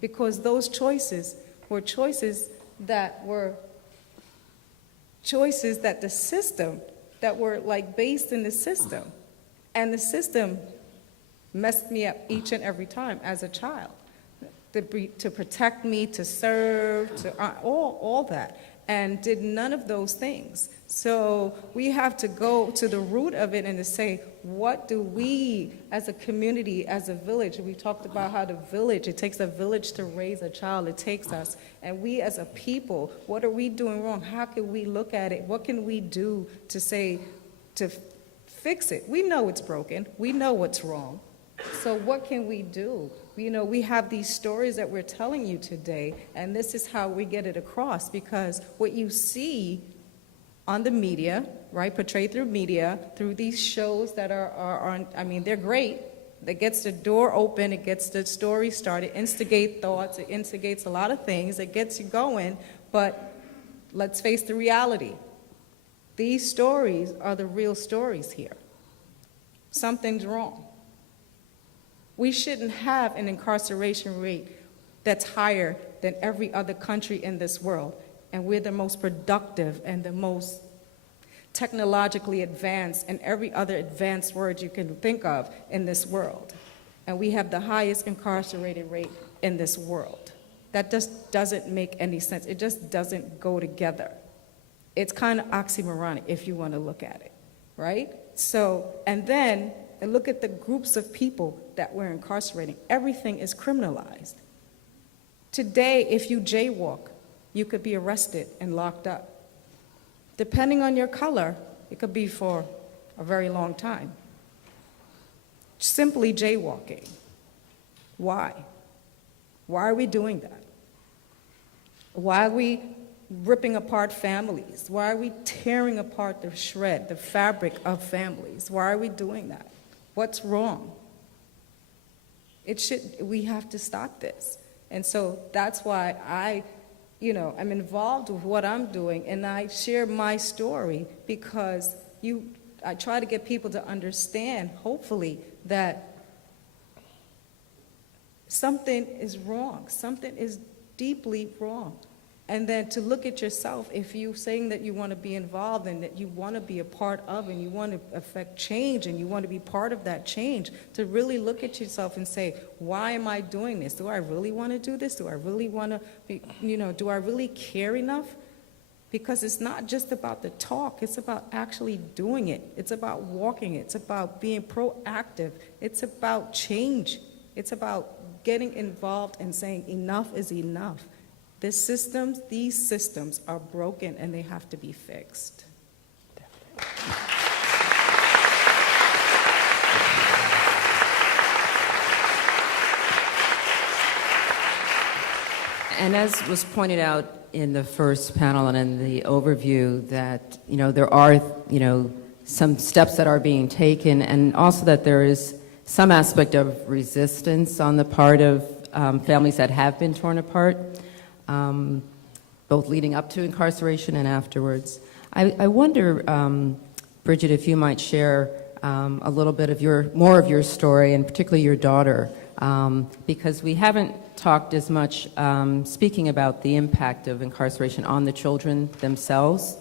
because those choices were choices that the system, that were like based in the system, and the system messed me up each and every time as a child, to protect me, to serve, to all that, and did none of those things. So we have to go to the root of it and to say, what do we as a community, as a village, we talked about how it takes a village to raise a child, it takes us, and we as a people, what are we doing wrong? How can we look at it? What can we do to fix it? We know it's broken, we know what's wrong, so what can we do? We have these stories that we're telling you today, and this is how we get it across, because what you see on the media, right, portrayed through media, through these shows that are on, they're great. That gets the door open, it gets the story started, instigate thoughts, it instigates a lot of things, it gets you going, but let's face the reality. These stories are the real stories here. Something's wrong. We shouldn't have an incarceration rate that's higher than every other country in this world. And we're the most productive and the most technologically advanced and every other advanced word you can think of in this world. And we have the highest incarcerated rate in this world. That just doesn't make any sense. It just doesn't go together. It's kind of oxymoronic if you want to look at it, right? So, and then look at the groups of people that we're incarcerating. Everything is criminalized. Today, if you jaywalk, you could be arrested and locked up. Depending on your color, it could be for a very long time. Simply jaywalking. Why? Why are we doing that? Why are we ripping apart families? Why are we tearing apart the fabric of families? Why are we doing that? What's wrong? We have to stop this. And so that's why I'm involved with what I'm doing, and I share my story because I try to get people to understand, hopefully, that something is wrong, something is deeply wrong. And then to look at yourself, if you're saying that you want to be involved and that you want to be a part of and you want to affect change and you want to be part of that change, to really look at yourself and say, why am I doing this? Do I really want to do this? Do I really want to be, do I really care enough? Because it's not just about the talk, it's about actually doing it. It's about walking it. It's about being proactive. It's about change. It's about getting involved and saying enough is enough. These systems are broken and they have to be fixed. And as was pointed out in the first panel and in the overview, that there are some steps that are being taken, and also that there is some aspect of resistance on the part of families that have been torn apart. Both leading up to incarceration and afterwards. I wonder, Bridgette, if you might share a little bit of more of your story, and particularly your daughter, because we haven't talked as much speaking about the impact of incarceration on the children themselves,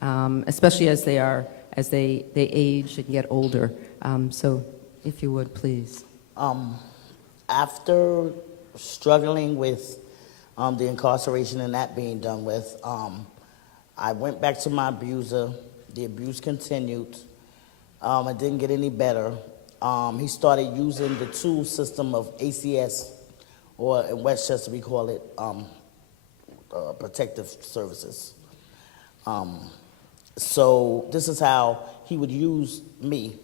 especially as they age and get older. So, if you would, please. After struggling with the incarceration and that being done with, I went back to my abuser. The abuse continued. It didn't get any better. He started using the tool system of ACS, or in Westchester we call it protective services. So this is how he would use me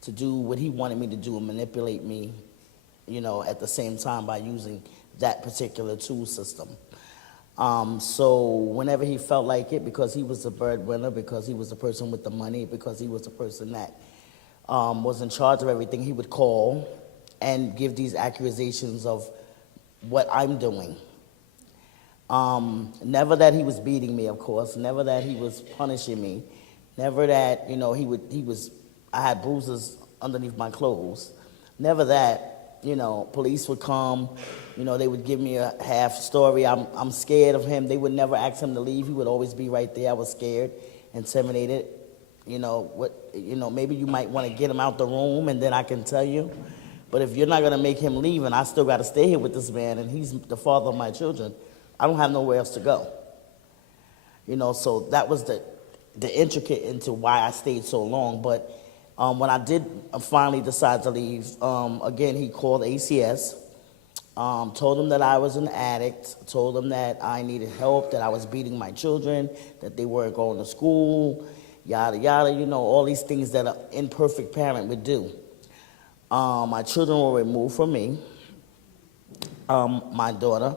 to do what he wanted me to do and manipulate me, at the same time by using that particular tool system. So whenever he felt like it, because he was the breadwinner, because he was the person with the money, because he was the person that was in charge of everything, he would call and give these accusations of what I'm doing. Never that he was beating me, of course. Never that he was punishing me. Never that, I had bruises underneath my clothes. Never that, police would come, they would give me a half story. I'm scared of him. They would never ask him to leave. He would always be right there. I was scared, intimidated. Maybe you might want to get him out the room and then I can tell you. But if you're not going to make him leave and I still got to stay here with this man and he's the father of my children, I don't have nowhere else to go. So that was the intricate into why I stayed so long. But when I did finally decide to leave, again, he called ACS, told them that I was an addict, told them that I needed help, that I was beating my children, that they weren't going to school, yada, yada, all these things that an imperfect parent would do. My children were removed from me, my daughter.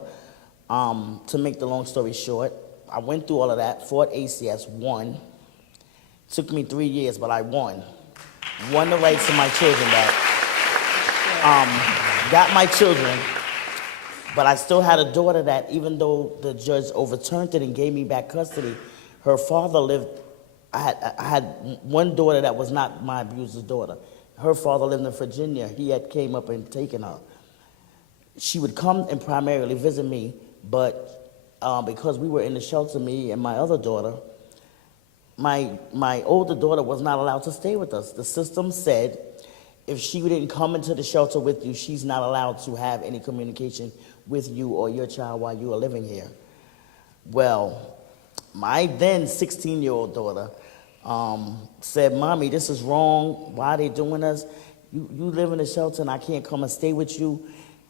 To make the long story short, I went through all of that, fought ACS, won. Took me 3 years, but I won. Won the rights of my children back. Got my children, but I still had a daughter that, even though the judge overturned it and gave me back custody, her father lived, I had one daughter that was not my abuser's daughter. Her father lived in Virginia. He had came up and taken her. She would come and primarily visit me, but because we were in the shelter, me and my other daughter, my older daughter was not allowed to stay with us. The system said if she didn't come into the shelter with you, she's not allowed to have any communication with you or your child while you are living here. Well, my then 16-year-old daughter said, "Mommy, this is wrong. Why are they doing us? You live in a shelter and I can't come and stay with you.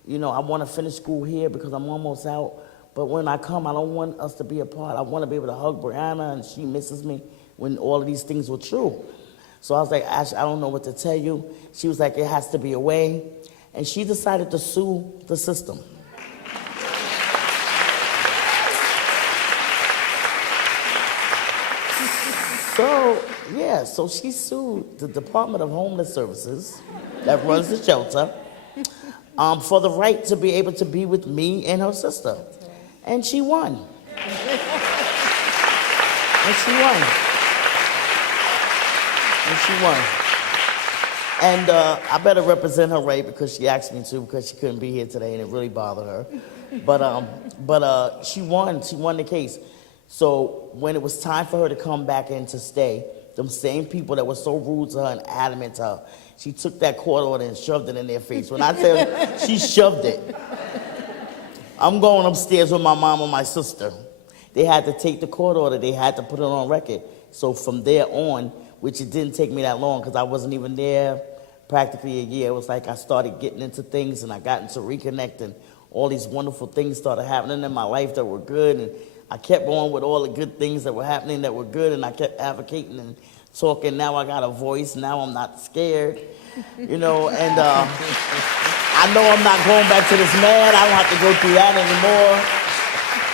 I want to finish school here because I'm almost out. But when I come, I don't want us to be apart. I want to be able to hug Brianna and she misses me," when all of these things were true. So I was like, "Ash, I don't know what to tell you." She was like, "It has to be a way." And she decided to sue the system. So she sued the Department of Homeless Services that runs the shelter for the right to be able to be with me and her sister. And she won. And I better represent her right because she asked me to, because she couldn't be here today and it really bothered her. But she won. She won the case. So when it was time for her to come back in to stay, them same people that were so rude to her and adamant to her, she took that court order and shoved it in their face. When I tell you, she shoved it. I'm going upstairs with my mom and my sister. They had to take the court order. They had to put it on record. So from there on, which it didn't take me that long because I wasn't even there practically a year. It was like I started getting into things and I got into reconnecting. All these wonderful things started happening in my life that were good. And I kept going with all the good things that were happening that were good, and I kept advocating and talking. Now I got a voice. Now I'm not scared, and I know I'm not going back to this man. I don't have to go through that anymore.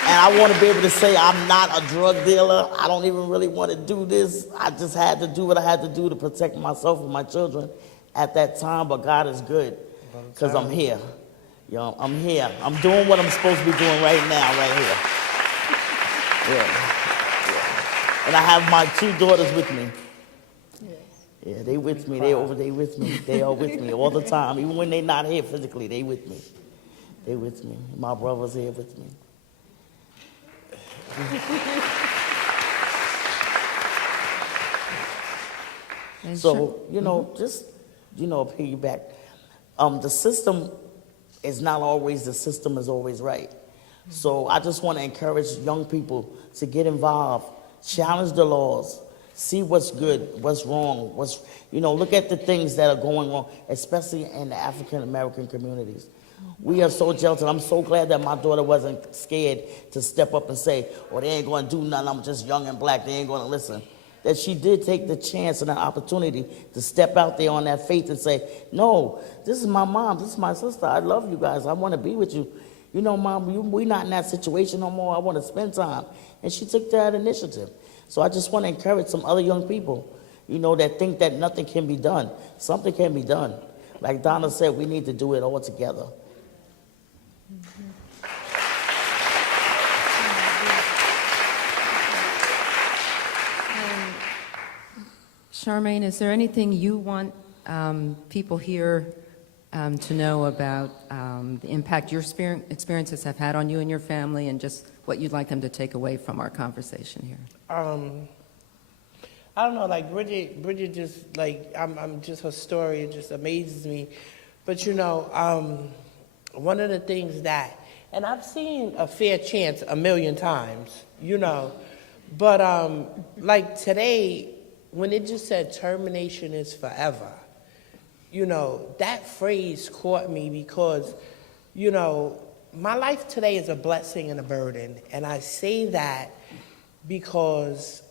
And I want to be able to say I'm not a drug dealer. I don't even really want to do this. I just had to do what I had to do to protect myself and my children at that time, but God is good because I'm here. I'm here. I'm doing what I'm supposed to be doing right now, right here. Yeah. And I have my 2 daughters with me. Yeah, they with me. They with me. They are with me all the time. Even when they're not here physically, they with me. They with me. My brother's here with me. So, piggyback. The system is not always, the system is always right. So I just want to encourage young people to get involved challenge the laws, see what's good, what's wrong, look at the things that are going on, especially in the African American communities. We are so jealous, and I'm so glad that my daughter wasn't scared to step up and say, oh, they ain't going to do nothing, I'm just young and black, they ain't going to listen. That she did take the chance and the opportunity to step out there on that faith and say, no, this is my mom, this is my sister, I love you guys, I want to be with you. You know, Mom, we're not in that situation no more, I want to spend time. And she took that initiative. So I just want to encourage some other young people, that think that nothing can be done. Something can be done. Like Donna said, we need to do it all together. Sharmaine, is there anything you want people here to know about the impact your experiences have had on you and your family, and just what you'd like them to take away from our conversation here? I don't know, like Bridget just, like, I'm just, her story, it just amazes me. But one of the things that, and I've seen A Fair Chance a million times, but like today, when it just said termination is forever, that phrase caught me because, my life today is a blessing and a burden. And I say that because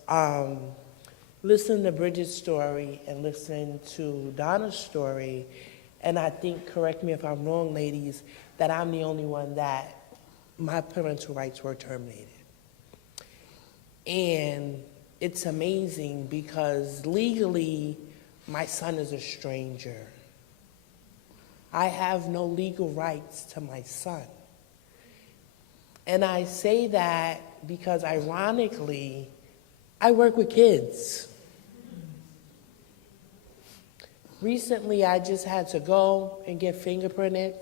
listen to Bridget's story and listen to Donna's story, and I think, correct me if I'm wrong, ladies, that I'm the only one that my parental rights were terminated. And it's amazing because legally, my son is a stranger. I have no legal rights to my son. And I say that because, ironically, I work with kids. Recently, I just had to go and get fingerprinted,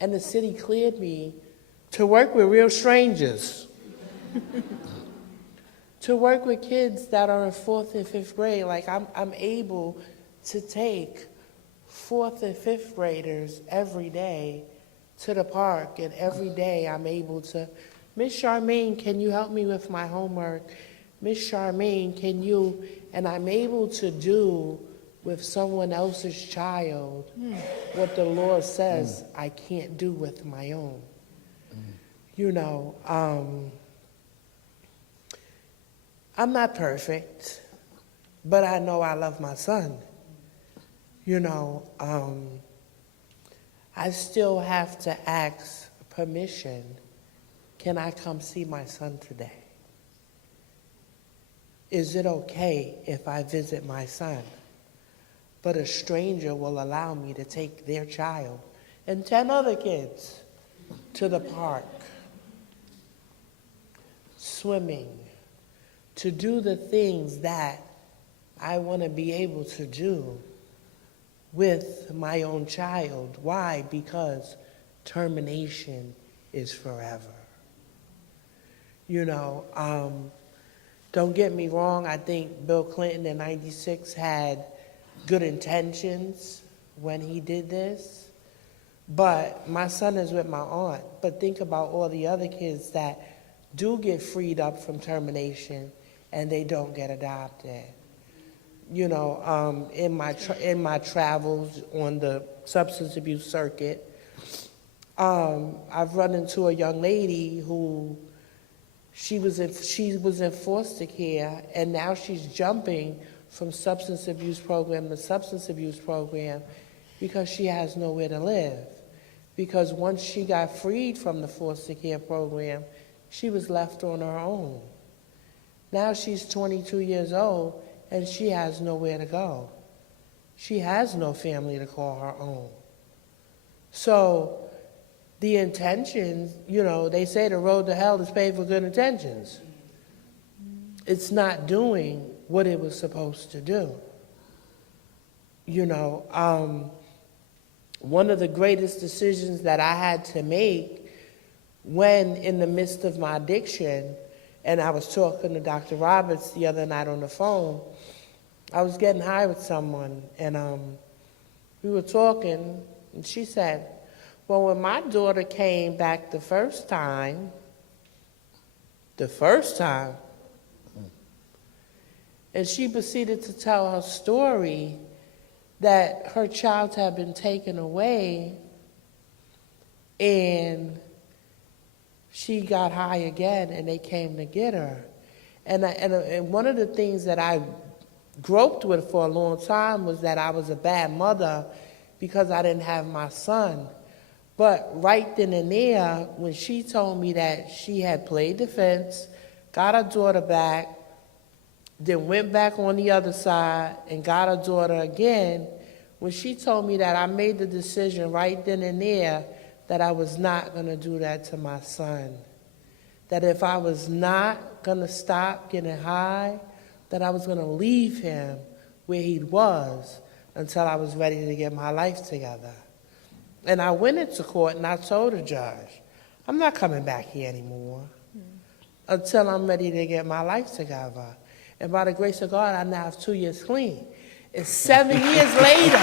and the city cleared me to work with real strangers. To work with kids that are in 4th and 5th grade. Like, I'm able to take 4th and 5th graders every day to the park, and every day I'm able to, Miss Sharmaine, can you help me with my homework? Miss Sharmaine, can you, and I'm able to do with someone else's child what the law says I can't do with my own. I'm not perfect, but I know I love my son. I still have to ask permission. Can I come see my son today? Is it okay if I visit my son, but a stranger will allow me to take their child and 10 other kids to the park, swimming, to do the things that I want to be able to do with my own child? Why? Because termination is forever. Don't get me wrong, I think Bill Clinton in '96 had good intentions when he did this, but my son is with my aunt. But think about all the other kids that do get freed up from termination and they don't get adopted. In my travels on the substance abuse circuit, I've run into a young lady who she was in foster care, and now she's jumping from substance abuse program to substance abuse program because she has nowhere to live. Because once she got freed from the foster care program, she was left on her own. Now she's 22 years old, and she has nowhere to go. She has no family to call her own. So the intentions, they say the road to hell is paved with good intentions. It's not doing what it was supposed to do. One of the greatest decisions that I had to make when in the midst of my addiction, and I was talking to Dr. Roberts the other night on the phone, I was getting high with someone, and we were talking, and she said, well, when my daughter came back the first time, And she proceeded to tell her story that her child had been taken away and she got high again and they came to get her. And one of the things that I groped with for a long time was that I was a bad mother because I didn't have my son. But right then and there, when she told me that she had played defense, got her daughter back, then went back on the other side and got her daughter again, when she told me that, I made the decision right then and there that I was not going to do that to my son. That if I was not going to stop getting high, that I was going to leave him where he was until I was ready to get my life together. And I went into court and I told the judge, I'm not coming back here anymore until I'm ready to get my life together. And by the grace of God, I now have 2 years clean. It's 7 years later.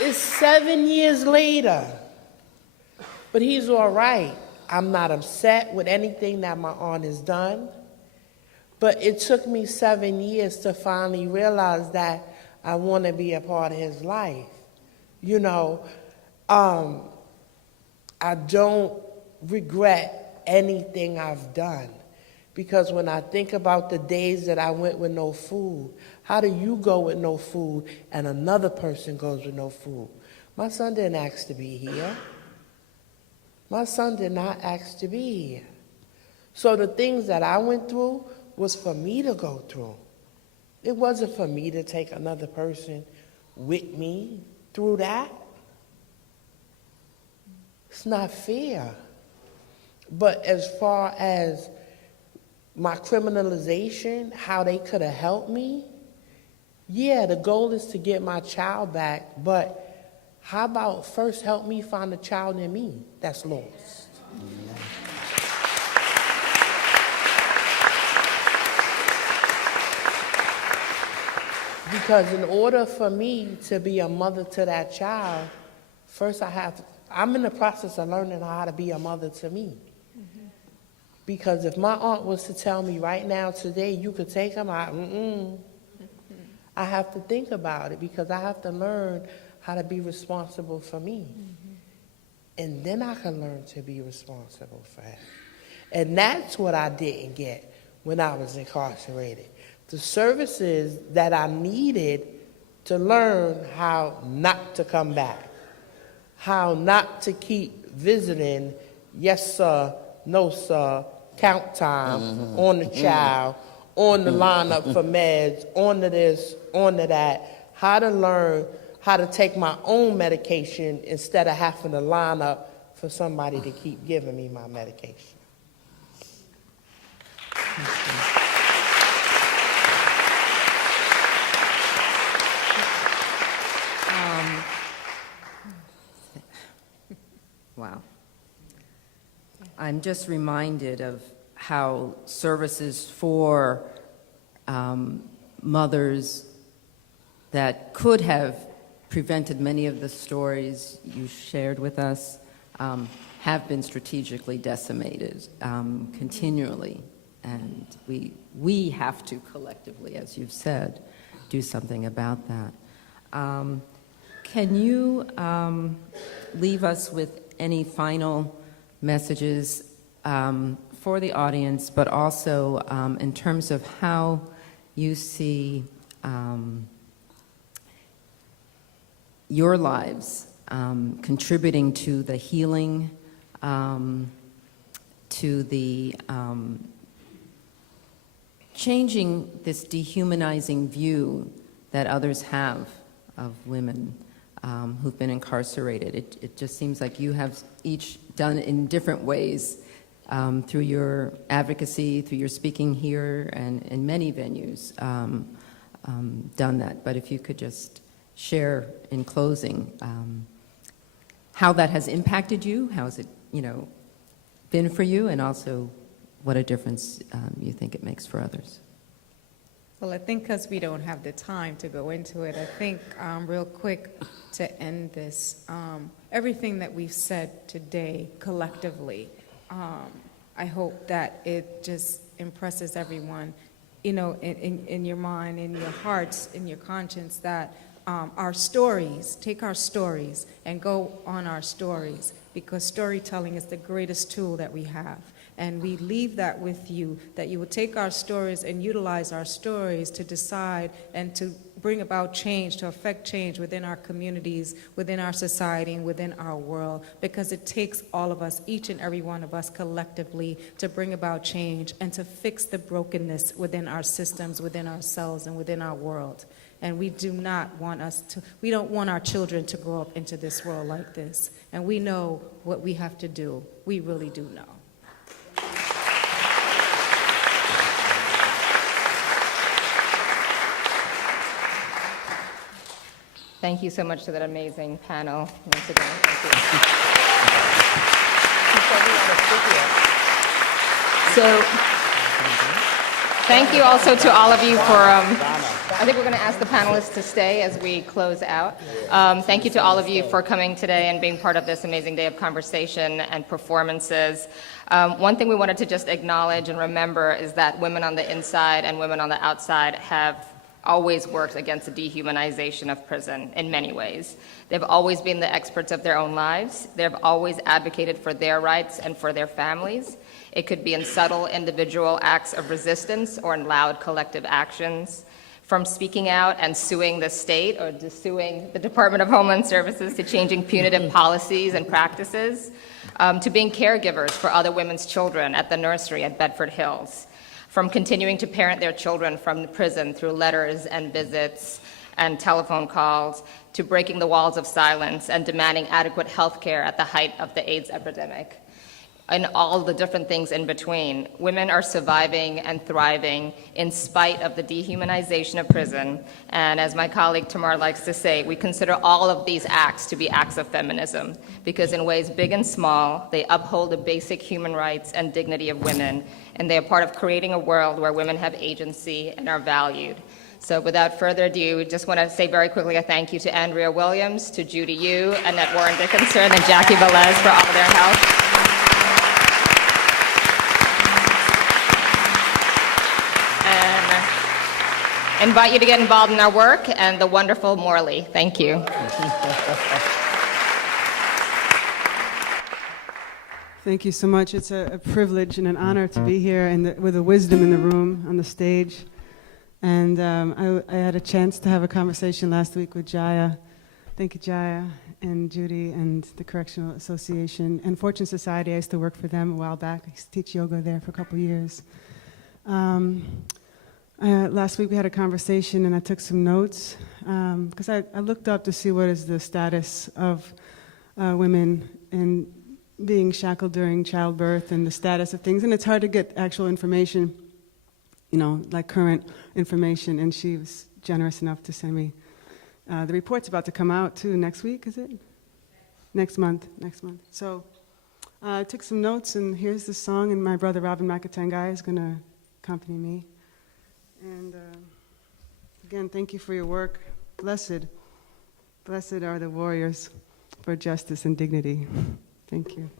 It's 7 years later. But he's all right. I'm not upset with anything that my aunt has done. But it took me 7 years to finally realize that I want to be a part of his life. You know, I don't regret anything I've done. Because when I think about the days that I went with no food, how do you go with no food and another person goes with no food? My son didn't ask to be here. My son did not ask to be here. So the things that I went through was for me to go through. It wasn't for me to take another person with me through that. It's not fair. But as far as my criminalization, how they could have helped me, yeah, the goal is to get my child back, but how about first help me find the child in me that's lost? Amen. Because in order for me to be a mother to that child, first I'm in the process of learning how to be a mother to me. Because if my aunt was to tell me right now, today, you could take him, I have to think about it because I have to learn how to be responsible for me. And then I can learn to be responsible for him. And that's what I didn't get when I was incarcerated. The services that I needed to learn how not to come back, how not to keep visiting, yes, sir, no, sir, count time, on the child, on the lineup for meds, on to this, on to that, how to learn how to take my own medication instead of having to line up for somebody to keep giving me my medication. Wow. I'm just reminded of how services for mothers that could have prevented many of the stories you shared with us have been strategically decimated continually. And we have to collectively, as you've said, do something about that. Can you leave us with any final messages for the audience, but also in terms of how you see your lives contributing to the healing, to the changing this dehumanizing view that others have of women who've been incarcerated. It just seems like you have each done in different ways through your advocacy, through your speaking here, and in many venues done that. But if you could just share in closing how that has impacted you, how has it, been for you, and also what a difference you think it makes for others. Well, I think because we don't have the time to go into it, I think real quick to end this, everything that we've said today collectively I hope that it just impresses everyone, you know, in your mind, in your hearts, in your conscience, that our stories, take our stories and go on our stories, because storytelling is the greatest tool that we have. And we leave that with you, that you will take our stories and utilize our stories to decide and to bring about change, to affect change within our communities, within our society, and within our world, because it takes all of us, each and every one of us collectively, to bring about change and to fix the brokenness within our systems, within ourselves, and within our world. And we do not want we don't want our children to grow up into this world like this. And we know what we have to do. We really do know. Thank you so much to that amazing panel. Once again, thank you. So, thank you also to all of you for, I think we're going to ask the panelists to stay as we close out. Thank you to all of you for coming today and being part of this amazing day of conversation and performances. One thing we wanted to just acknowledge and remember is that women on the inside and women on the outside have always worked against the dehumanization of prison in many ways. They've always been the experts of their own lives. They've always advocated for their rights and for their families. It could be in subtle individual acts of resistance or in loud collective actions. From speaking out and suing the state or to suing the Department of Homeland Services, to changing punitive policies and practices, to being caregivers for other women's children at the nursery at Bedford Hills. From continuing to parent their children from the prison through letters and visits and telephone calls, to breaking the walls of silence and demanding adequate health care at the height of the AIDS epidemic. And all the different things in between. Women are surviving and thriving in spite of the dehumanization of prison. And as my colleague Tamar likes to say, we consider all of these acts to be acts of feminism, because in ways big and small, they uphold the basic human rights and dignity of women, and they are part of creating a world where women have agency and are valued. So without further ado, just want to say very quickly a thank you to Andrea Williams, to Judy Yu, Annette Warren Dickinson, and Jackie Velez for all of their help. Invite you to get involved in our work, and the wonderful Morley. Thank you. Thank you so much. It's a privilege and an honor to be here and with the wisdom in the room on the stage. And I had a chance to have a conversation last week with Jaya. Thank you, Jaya, and Judy, and the Correctional Association, and Fortune Society. I used to work for them a while back. I used to teach yoga there for a couple years. Last week we had a conversation and I took some notes because I looked up to see what is the status of women and being shackled during childbirth and the status of things. And it's hard to get actual information, you know, like current information. And she was generous enough to send me the report's about to come out too next week, is it? Next month. So I took some notes, and here's the song, and my brother Robin Makatengai is going to accompany me. And again, thank you for your work. Blessed are the warriors for justice and dignity. Thank you.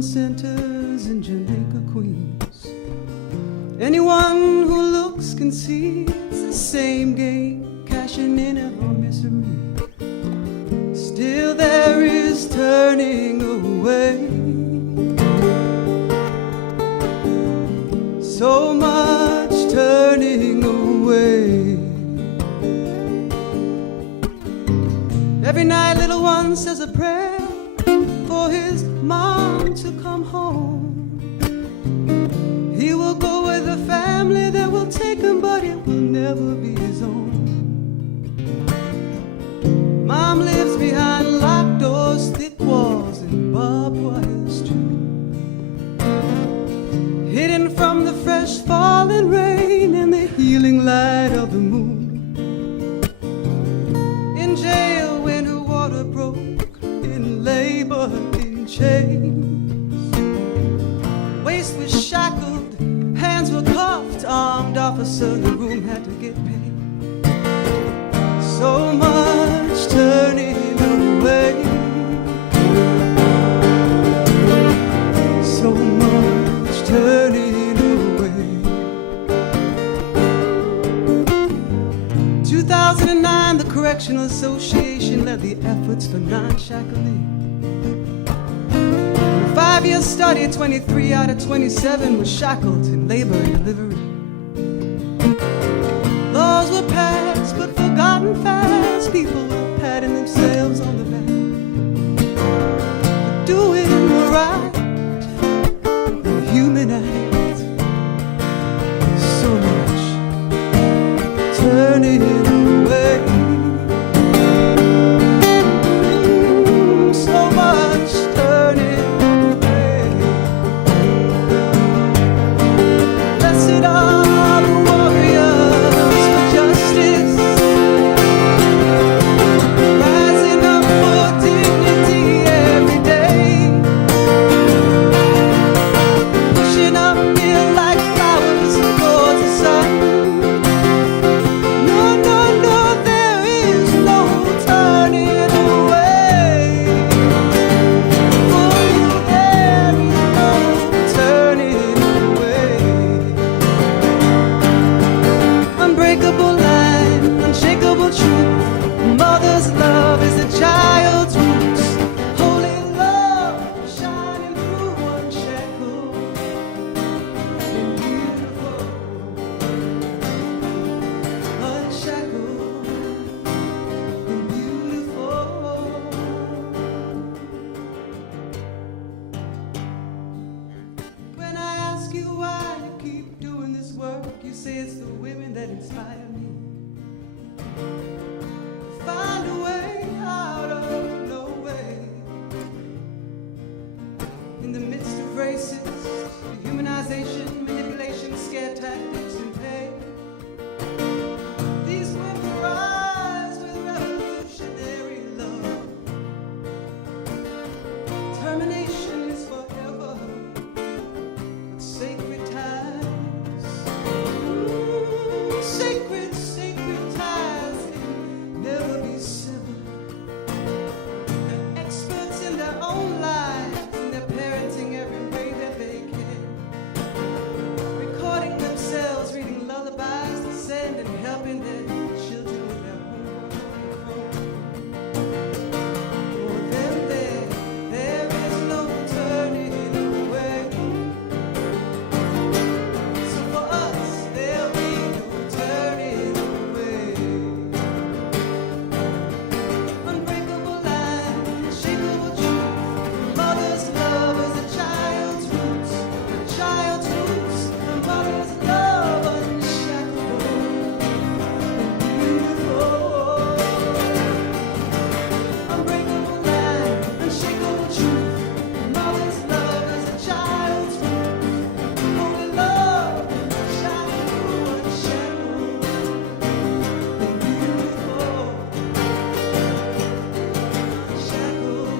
Centers in Jamaica, Queens. Anyone who looks can see it's the same game, cashing in on misery. Still there is turning away. So much turning away. Every night little one says a prayer for his mom to come home. He will go with a family that will take him, but it will never be his own. Mom lives behind locked doors, thick walls, and barbed wires too. Hidden from the fresh falling rain and the healing light of the moon. chains. Waist was shackled, hands were cuffed, armed officer in the room had to get paid. So much turning away, so much turning away. 2009, the Correctional Association led the efforts for non-shackling. 5-year study, 23 out of 27 were shackled in labor and delivery. Laws were passed, but forgotten fast. People were patting themselves on the back for doing the right, the human act. So much turning away. So much turning away. Blessed are the warriors for justice, rising up for dignity every day, pushing uphill like flowers towards the sun. No, no, no, there is no turning away. For you there is no turning away. Unbreakable line, unshakable truth. Mother's love is a child's roots. Holy love shining through, unshackled and beautiful. Unshackled and beautiful. When I ask you why you keep doing this work, you say it's the women that inspire me. Find a way out of no way. In the midst of racist dehumanization, manipulation, scare tactics, and pain, these women rise with revolutionary love. Termination is forever, but sacred ties, sacred, sacred ties can never be severed. They're experts in their own lives, and they're parenting every way that they can. Recording themselves, reading lullabies to send, and helping their children with their homework. For them there is no turning away. So for us, there'll be no turning away. Unbreakable line, unshakable truth. Mother's love is a child's roots. A child's roots. A mother's love unshackled and beautiful. Unbreakable line, unshakable truth. Mother's love is a child's roots. Holy love shining through, unshackled and beautiful. Unshackled,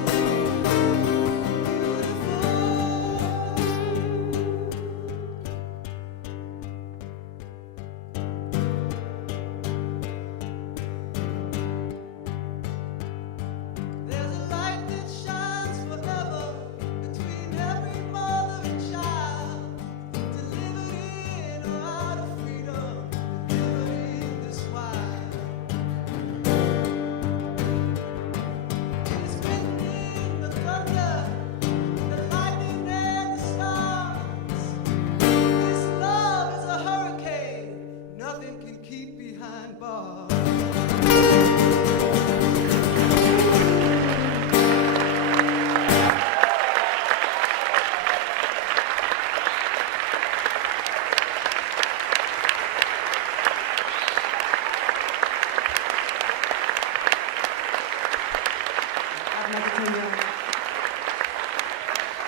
there's a light that shines forever between every mother and child, delivered in or out of freedom, delivered in this wild. It is written in the thunder, the lightning and the stars. This love is a hurricane, nothing can keep behind bars.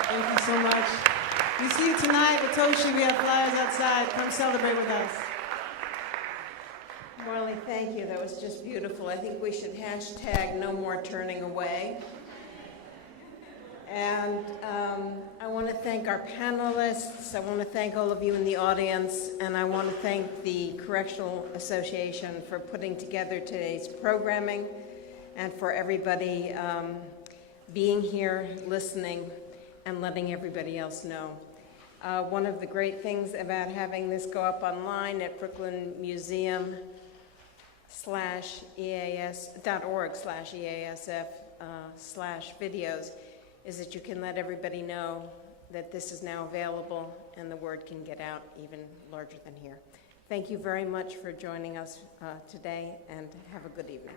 Thank you so much. We see you tonight with Toshi. We have flyers outside. Come celebrate with us. Morley, thank you. That was just beautiful. I think we should hashtag no more turning away. And I want to thank our panelists. I want to thank all of you in the audience. And I want to thank the Correctional Association for putting together today's programming and for everybody being here, listening, and letting everybody else know. One of the great things about having this go up online at Brooklyn Museum/EASF/videos is that you can let everybody know that this is now available and the word can get out even larger than here. Thank you very much for joining us today, and have a good evening.